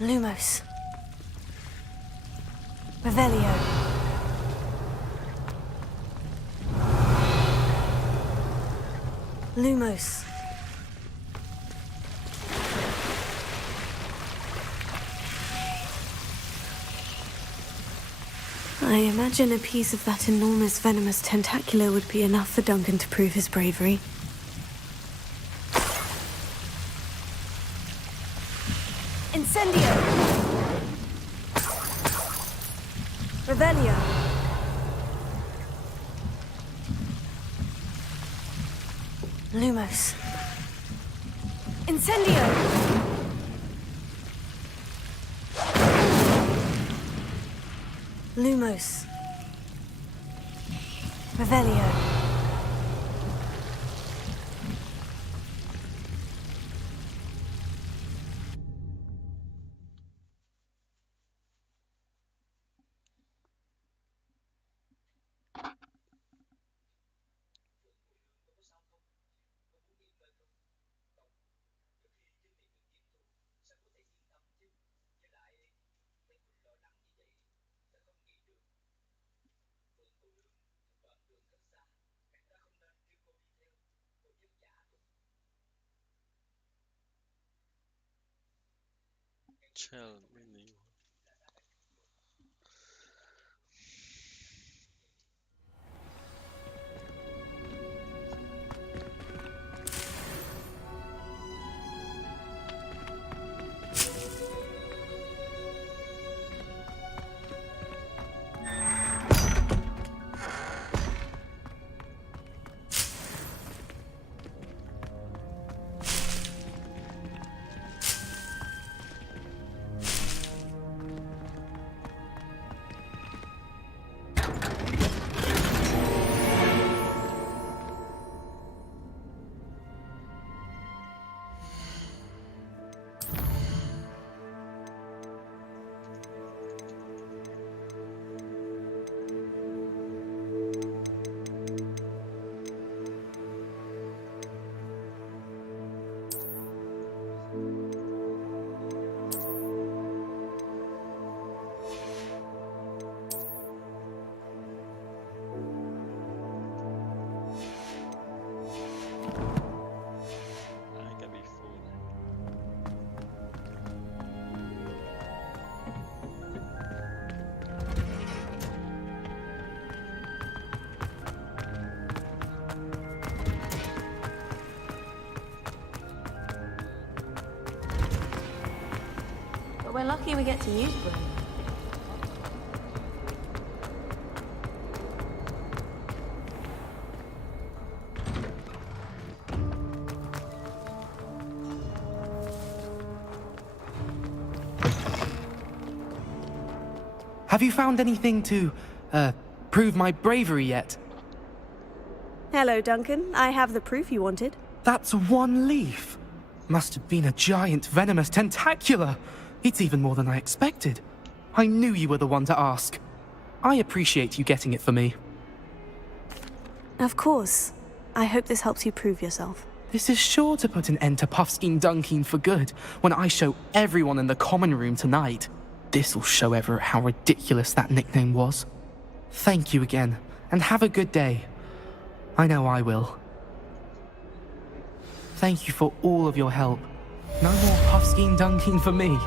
Lumos. Revelio. Lumos. I imagine a piece of that enormous venomous tentacular would be enough for Duncan to prove his bravery. Incendio! Revelio! Lumos. Incendio! Lumos. Revelio. Challenge menu. But we're lucky we get to use them. Have you found anything to, prove my bravery yet? Hello, Duncan. I have the proof you wanted. That's one leaf. Must have been a giant venomous tentacula. It's even more than I expected. I knew you were the one to ask. I appreciate you getting it for me. Of course. I hope this helps you prove yourself. This is sure to put an end to Puffskein Dunkin for good when I show everyone in the common room tonight. This'll show Everett how ridiculous that nickname was. Thank you again, and have a good day. I know I will. Thank you for all of your help. No more Puffskein Dunkin for me.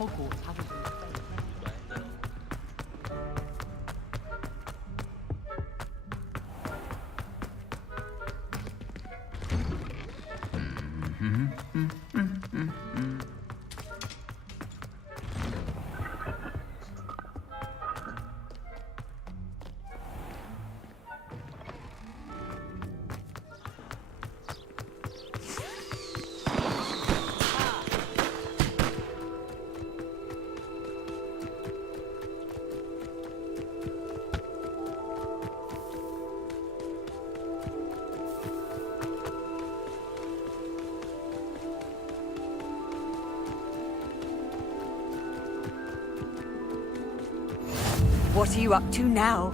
Hogwarts hasn't been What are you up to now?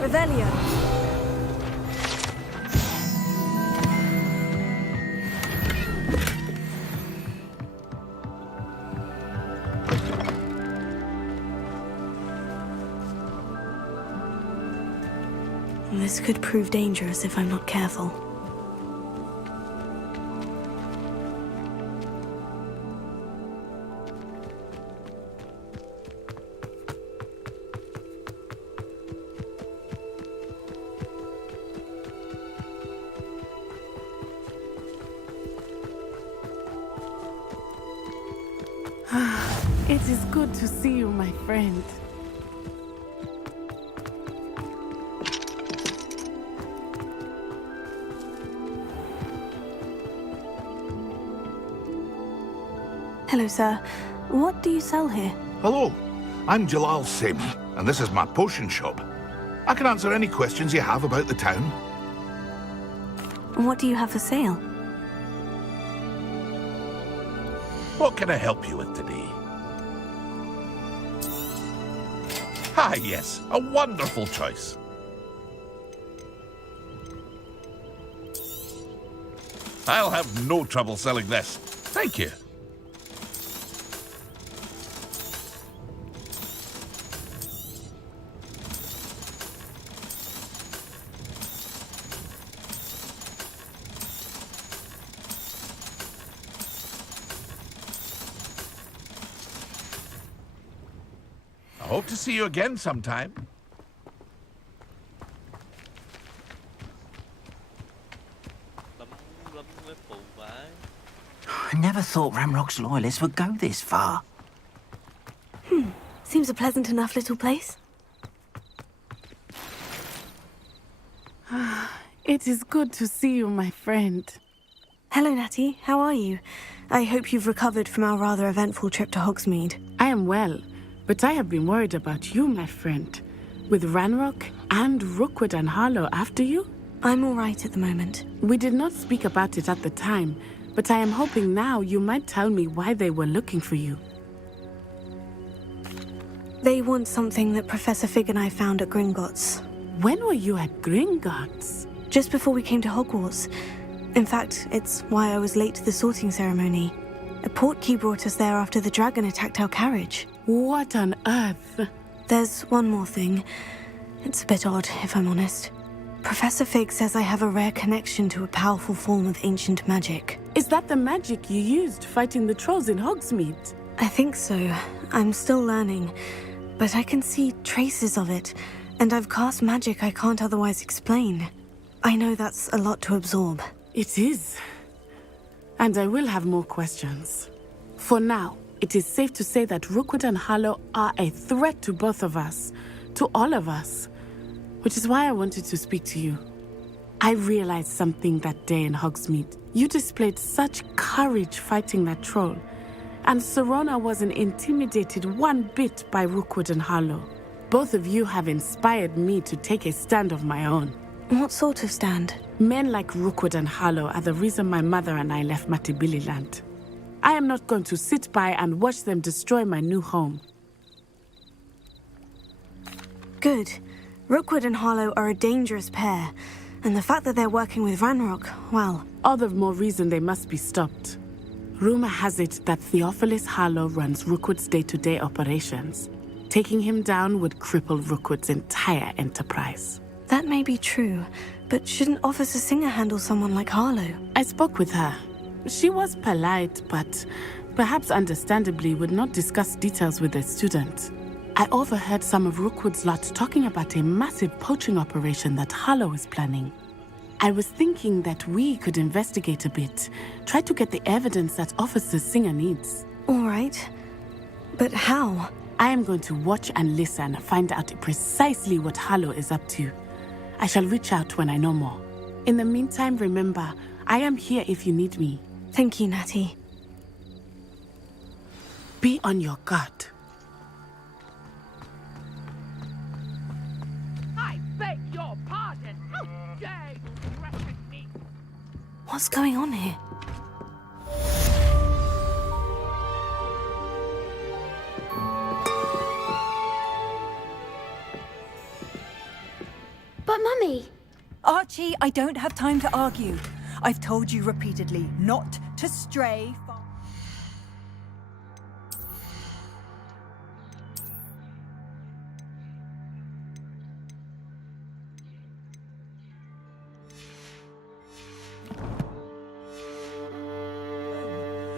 Revelio. This could prove dangerous if I'm not careful. It is good to see you, my friend. Hello, sir. What do you sell here? Hello, I'm Jalal Sim, and this is my potion shop. I can answer any questions you have about the town. What do you have for sale? What can I help you with today? Ah, yes, a wonderful choice. I'll have no trouble selling this. Thank you. I hope to see you again sometime. I never thought Ramrock's loyalists would go this far. Seems a pleasant enough little place. It is good to see you, my friend. Hello, Natty. How are you? I hope you've recovered from our rather eventful trip to Hogsmeade. I am well, but I have been worried about you, my friend. With Ranrock and Rookwood and Harlow after you? I'm all right at the moment. We did not speak about it at the time, but I am hoping now you might tell me why they were looking for you. They want something that Professor Fig and I found at Gringotts. When were you at Gringotts? Just before we came to Hogwarts. In fact, it's why I was late to the sorting ceremony. A portkey brought us there after the dragon attacked our carriage. What on earth? There's one more thing. It's a bit odd, if I'm honest. Professor Fig says I have a rare connection to a powerful form of ancient magic. Is that the magic you used fighting the trolls in Hogsmeade? I think so. I'm still learning. But I can see traces of it, and I've cast magic I can't otherwise explain. I know that's a lot to absorb. It is. And I will have more questions. For now, it is safe to say that Rookwood and Harlow are a threat to both of us, to all of us. Which is why I wanted to speak to you. I realized something that day in Hogsmeade. You displayed such courage fighting that troll. And Serona wasn't intimidated one bit by Rookwood and Harlow. Both of you have inspired me to take a stand of my own. What sort of stand? Men like Rookwood and Harlow are the reason my mother and I left Matibili-land. I am not going to sit by and watch them destroy my new home. Good. Rookwood and Harlow are a dangerous pair, and the fact that they're working with Ranrock, well... All the more reason they must be stopped. Rumor has it that Theophilus Harlow runs Rookwood's day-to-day operations. Taking him down would cripple Rookwood's entire enterprise. That may be true, but shouldn't Officer Singer handle someone like Harlow? I spoke with her. She was polite, but perhaps understandably would not discuss details with a student. I overheard some of Rookwood's lot talking about a massive poaching operation that Harlow is planning. I was thinking that we could investigate a bit, try to get the evidence that Officer Singer needs. All right. But how? I am going to watch and listen, find out precisely what Harlow is up to. I shall reach out when I know more. In the meantime, remember, I am here if you need me. Thank you, Natty. Be on your guard. I beg your pardon. How dare you threaten me? What's going on here? But Mummy... Archie, I don't have time to argue. I've told you repeatedly not to stray far.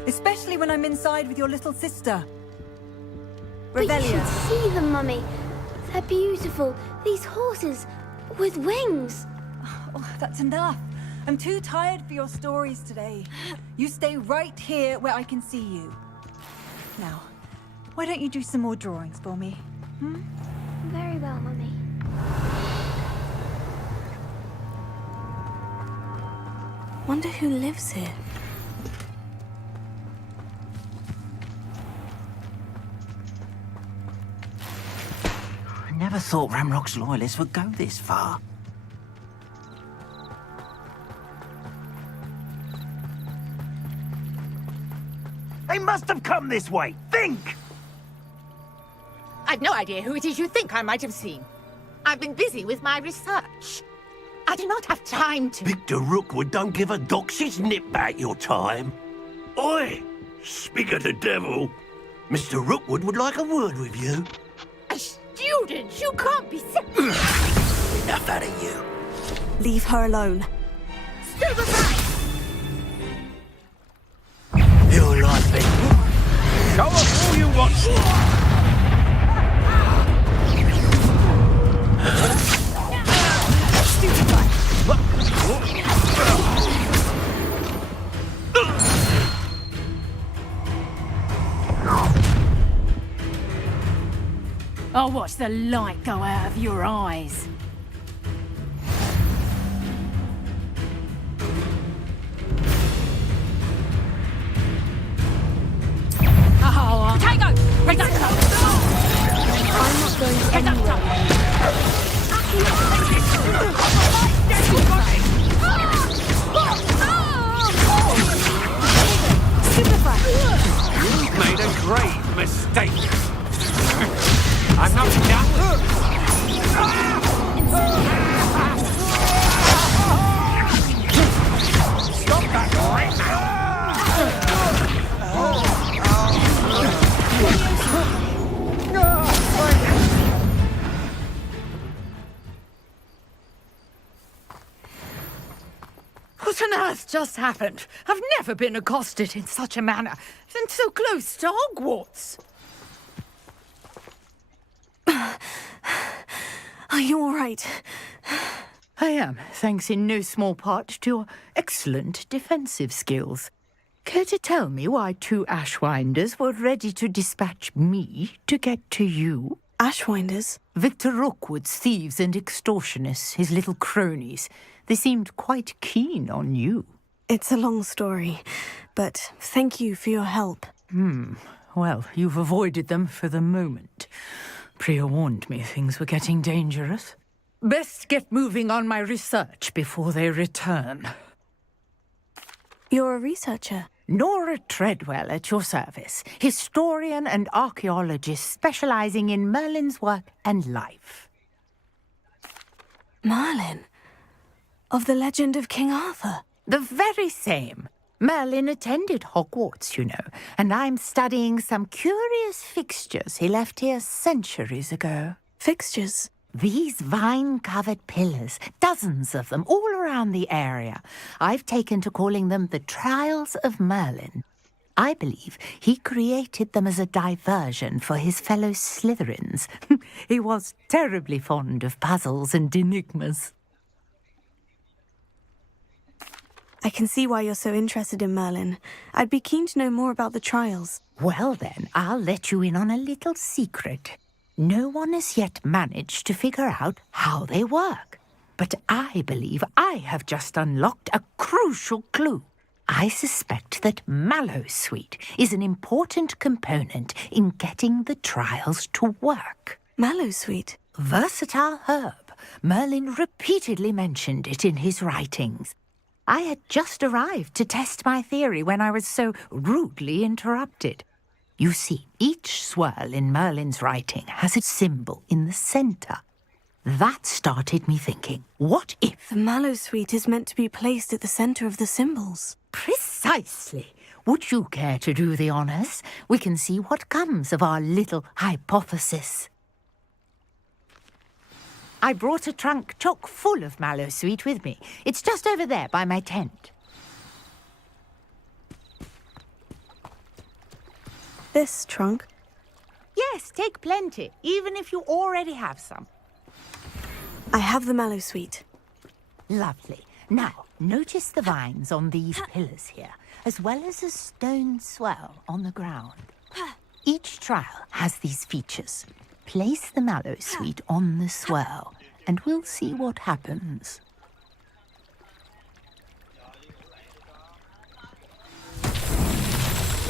Especially when I'm inside with your little sister. But you Revelia. should see them, Mummy. They're beautiful. These horses with wings. Oh, that's enough. I'm too tired for your stories today. You stay right here where I can see you. Now, why don't you do some more drawings for me? Very well, Mummy. Wonder who lives here. I never thought Ramrock's loyalists would go this far. They must have come this way. Think! I've no idea who it is you think I might have seen. I've been busy with my research. I do not have time to... Victor Rookwood don't give a doxy's nip back your time. Oi! Speak of the devil. Mr. Rookwood would like a word with you. A student? You can't be... Enough out of you. Leave her alone. You're laughing. Show us all you want. I'll watch the light go out of your eyes. Potato! Potato! I'm not going anywhere. You've made a grave mistake. Stop that right now! What on earth just happened? I've never been accosted in such a manner, and so close to Hogwarts. Are you all right? I am, thanks in no small part to your excellent defensive skills. Care to tell me why 2 Ashwinders were ready to dispatch me to get to you? Ashwinders? Victor Rookwood's thieves and extortionists, his little cronies. They seemed quite keen on you. It's a long story, but thank you for your help. Well, you've avoided them for the moment. Priya warned me things were getting dangerous. Best get moving on my research before they return. You're a researcher? Nora Treadwell at your service, historian and archaeologist specializing in Merlin's work and life. Merlin? Of the legend of King Arthur? The very same. Merlin attended Hogwarts, you know, and I'm studying some curious fixtures he left here centuries ago. Fixtures? These vine-covered pillars, dozens of them, all around the area. I've taken to calling them the Trials of Merlin. I believe he created them as a diversion for his fellow Slytherins. He was terribly fond of puzzles and enigmas. I can see why you're so interested in Merlin. I'd be keen to know more about the trials. Well then, I'll let you in on a little secret. No one has yet managed to figure out how they work. But I believe I have just unlocked a crucial clue. I suspect that Mallowsweet is an important component in getting the trials to work. Mallowsweet? Versatile herb. Merlin repeatedly mentioned it in his writings. I had just arrived to test my theory when I was so rudely interrupted. You see, each swirl in Merlin's writing has a symbol in the centre. That started me thinking, what if... The Mallowsweet is meant to be placed at the centre of the symbols. Precisely. Would you care to do the honours? We can see what comes of our little hypothesis. I brought a trunk chock full of Mallowsweet with me. It's just over there by my tent. This trunk? Yes, take plenty, even if you already have some. I have the Mallowsweet. Lovely. Now, notice the vines on these pillars here, as well as a stone swirl on the ground. Each trial has these features. Place the Mallowsweet on the swirl, and we'll see what happens.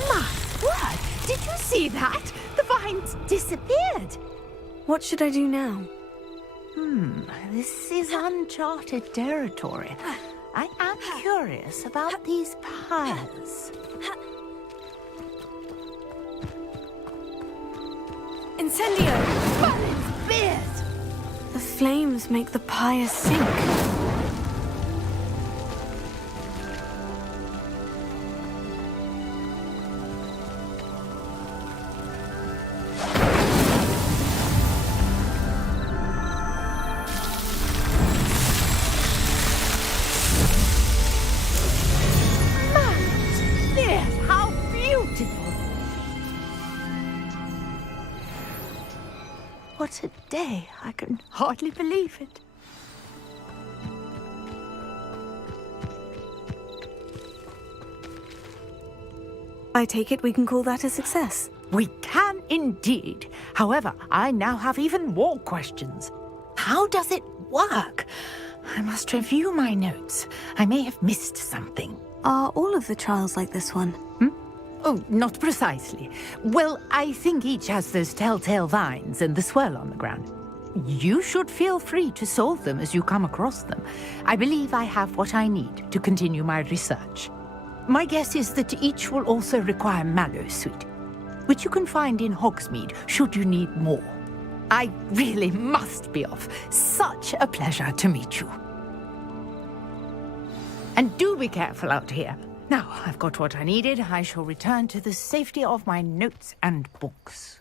My word! Did you see that? The vines disappeared. What should I do now? This is uncharted territory. I am curious about these pyres. Incendio! Merlin's beard! The flames make the pyre sink. How beautiful! What a day! I can hardly believe it. I take it we can call that a success. We can indeed. However, I now have even more questions. How does it work? I must review my notes. I may have missed something. Are all of the trials like this one? Oh, not precisely. Well, I think each has those telltale vines and the swirl on the ground. You should feel free to solve them as you come across them. I believe I have what I need to continue my research. My guess is that each will also require Mallowsweet, which you can find in Hogsmeade should you need more. I really must be off. Such a pleasure to meet you. And do be careful out here. Now, I've got what I needed. I shall return to the safety of my notes and books.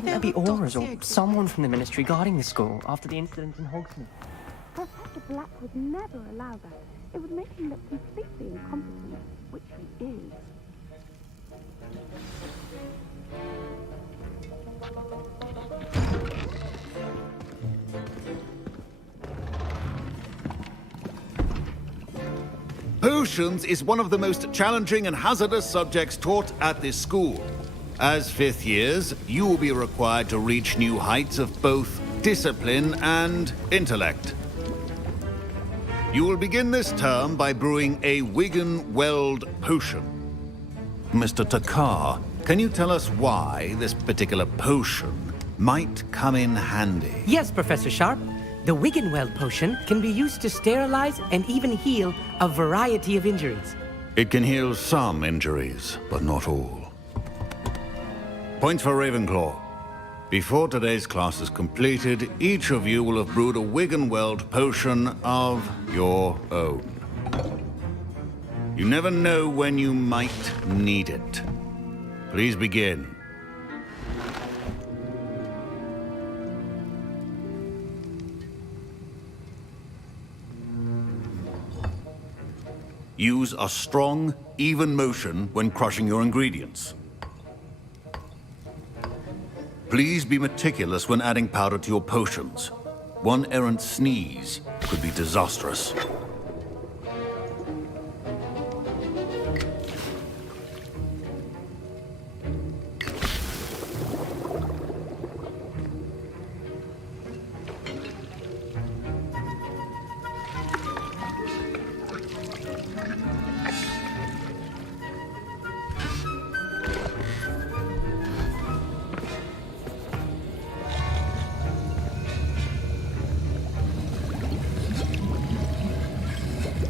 think there'll be auras or someone from the Ministry guarding the school after the incident in Hogsmeade? Professor Black would never allow that. It would make him look completely incompetent, which he is. Potions is one of the most challenging and hazardous subjects taught at this school. As fifth years, you will be required to reach new heights of both discipline and intellect. You will begin this term by brewing a Wiggenweld potion. Mr. Takar, can you tell us why this particular potion might come in handy? Yes, Professor Sharp. The Wiggenweld potion can be used to sterilize and even heal a variety of injuries. It can heal some injuries, but not all. Point for Ravenclaw. Before today's class is completed, each of you will have brewed a Wiggenweld potion of your own. You never know when you might need it. Please begin. Use a strong, even motion when crushing your ingredients. Please be meticulous when adding powder to your potions. One errant sneeze could be disastrous.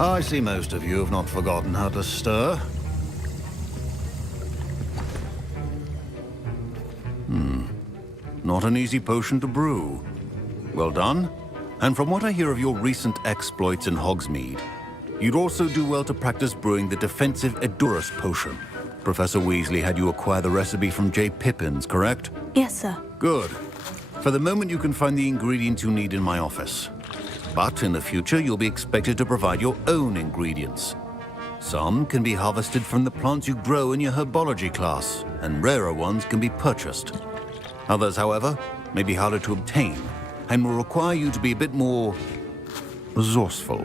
I see most of you have not forgotten how to stir. Not an easy potion to brew. Well done. And from what I hear of your recent exploits in Hogsmeade, you'd also do well to practice brewing the defensive Edurus potion. Professor Weasley had you acquire the recipe from J. Pippins, correct? Yes, sir. Good. For the moment, you can find the ingredients you need in my office. But in the future, you'll be expected to provide your own ingredients. Some can be harvested from the plants you grow in your herbology class, and rarer ones can be purchased. Others, however, may be harder to obtain, and will require you to be a bit more resourceful.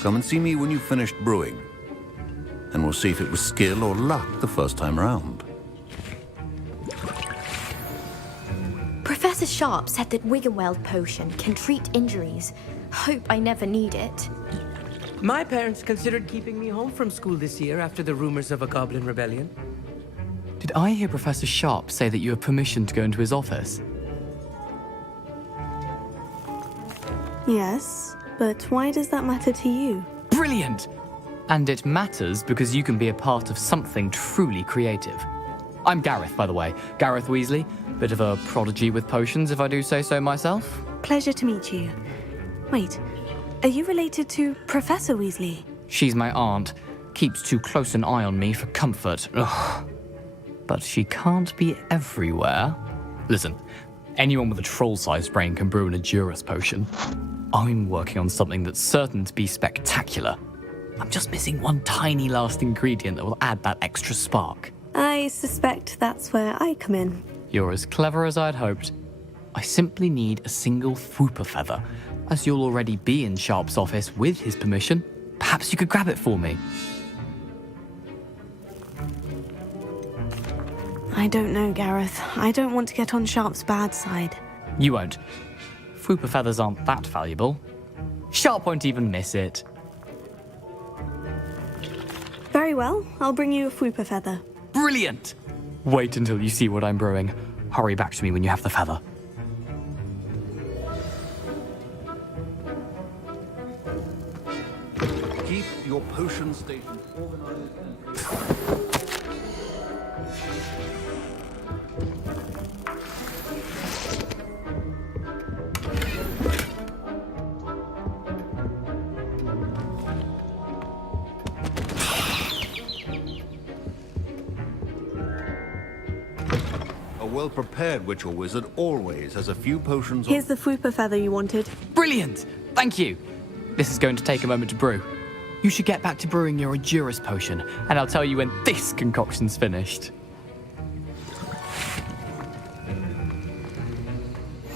Come and see me when you've finished brewing, and we'll see if it was skill or luck the first time round. Professor Sharp said that Wiggenweld potion can treat injuries. Hope I never need it. My parents considered keeping me home from school this year after the rumors of a goblin rebellion. Did I hear Professor Sharp say that you have permission to go into his office? Yes, but why does that matter to you? Brilliant! And it matters because you can be a part of something truly creative. I'm Gareth, by the way. Gareth Weasley. Bit of a prodigy with potions, if I do say so myself. Pleasure to meet you. Wait, are you related to Professor Weasley? She's my aunt. Keeps too close an eye on me for comfort. Ugh. But she can't be everywhere. Listen, anyone with a troll-sized brain can brew an Edurus potion. I'm working on something that's certain to be spectacular. I'm just missing one tiny last ingredient that will add that extra spark. I suspect that's where I come in. You're as clever as I'd hoped. I simply need a single Fwooper feather. As you'll already be in Sharp's office with his permission, perhaps you could grab it for me. I don't know, Gareth. I don't want to get on Sharp's bad side. You won't. Fwooper feathers aren't that valuable. Sharp won't even miss it. Very well, I'll bring you a Fwooper feather. Brilliant! Wait until you see what I'm brewing. Hurry back to me when you have the feather. Keep your potion station organized and... A well-prepared witch or wizard always has a few potions. Here's the Fwooper feather you wanted. Brilliant! Thank you. This is going to take a moment to brew. You should get back to brewing your Endurus potion, and I'll tell you when this concoction's finished.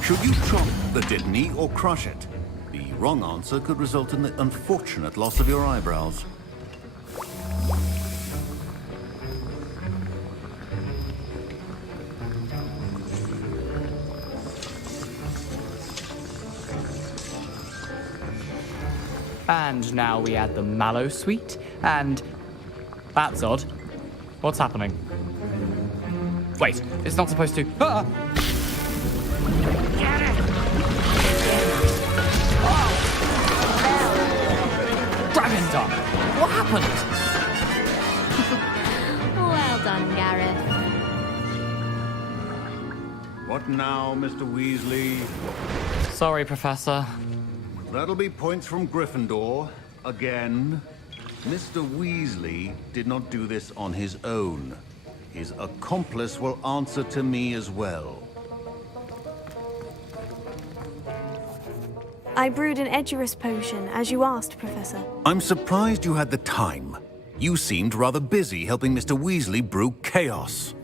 Should you chop the Dittany or crush it? The wrong answer could result in the unfortunate loss of your eyebrows. And now we add the mallow sweet, and... That's odd. What's happening? Wait, it's not supposed to... Ah! Dragon Dog! What happened? Well done, Gareth. What now, Mr. Weasley? Sorry, Professor. That'll be points from Gryffindor. Again. Mr. Weasley did not do this on his own. His accomplice will answer to me as well. I brewed an Edurus potion, as you asked, Professor. I'm surprised you had the time. You seemed rather busy helping Mr. Weasley brew chaos.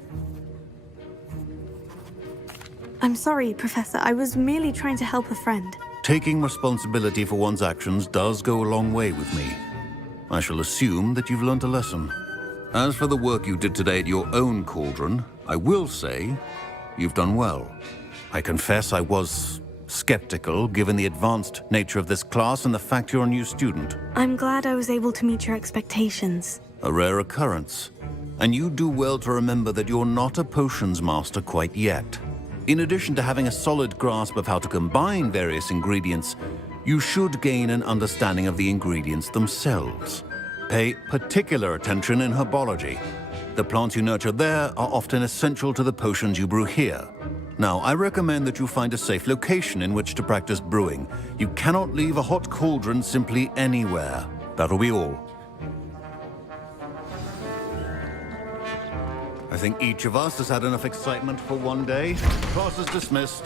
I'm sorry, Professor. I was merely trying to help a friend. Taking responsibility for one's actions does go a long way with me. I shall assume that you've learnt a lesson. As for the work you did today at your own cauldron, I will say you've done well. I confess I was skeptical, given the advanced nature of this class and the fact you're a new student. I'm glad I was able to meet your expectations. A rare occurrence. And you do well to remember that you're not a potions master quite yet. In addition to having a solid grasp of how to combine various ingredients, you should gain an understanding of the ingredients themselves. Pay particular attention in herbology. The plants you nurture there are often essential to the potions you brew here. Now, I recommend that you find a safe location in which to practice brewing. You cannot leave a hot cauldron simply anywhere. That'll be all. I think each of us has had enough excitement for one day. Class is dismissed.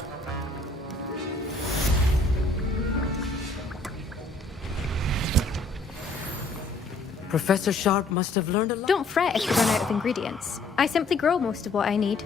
Professor Sharp must have learned a lot. Don't fret if you run out of ingredients. I simply grow most of what I need.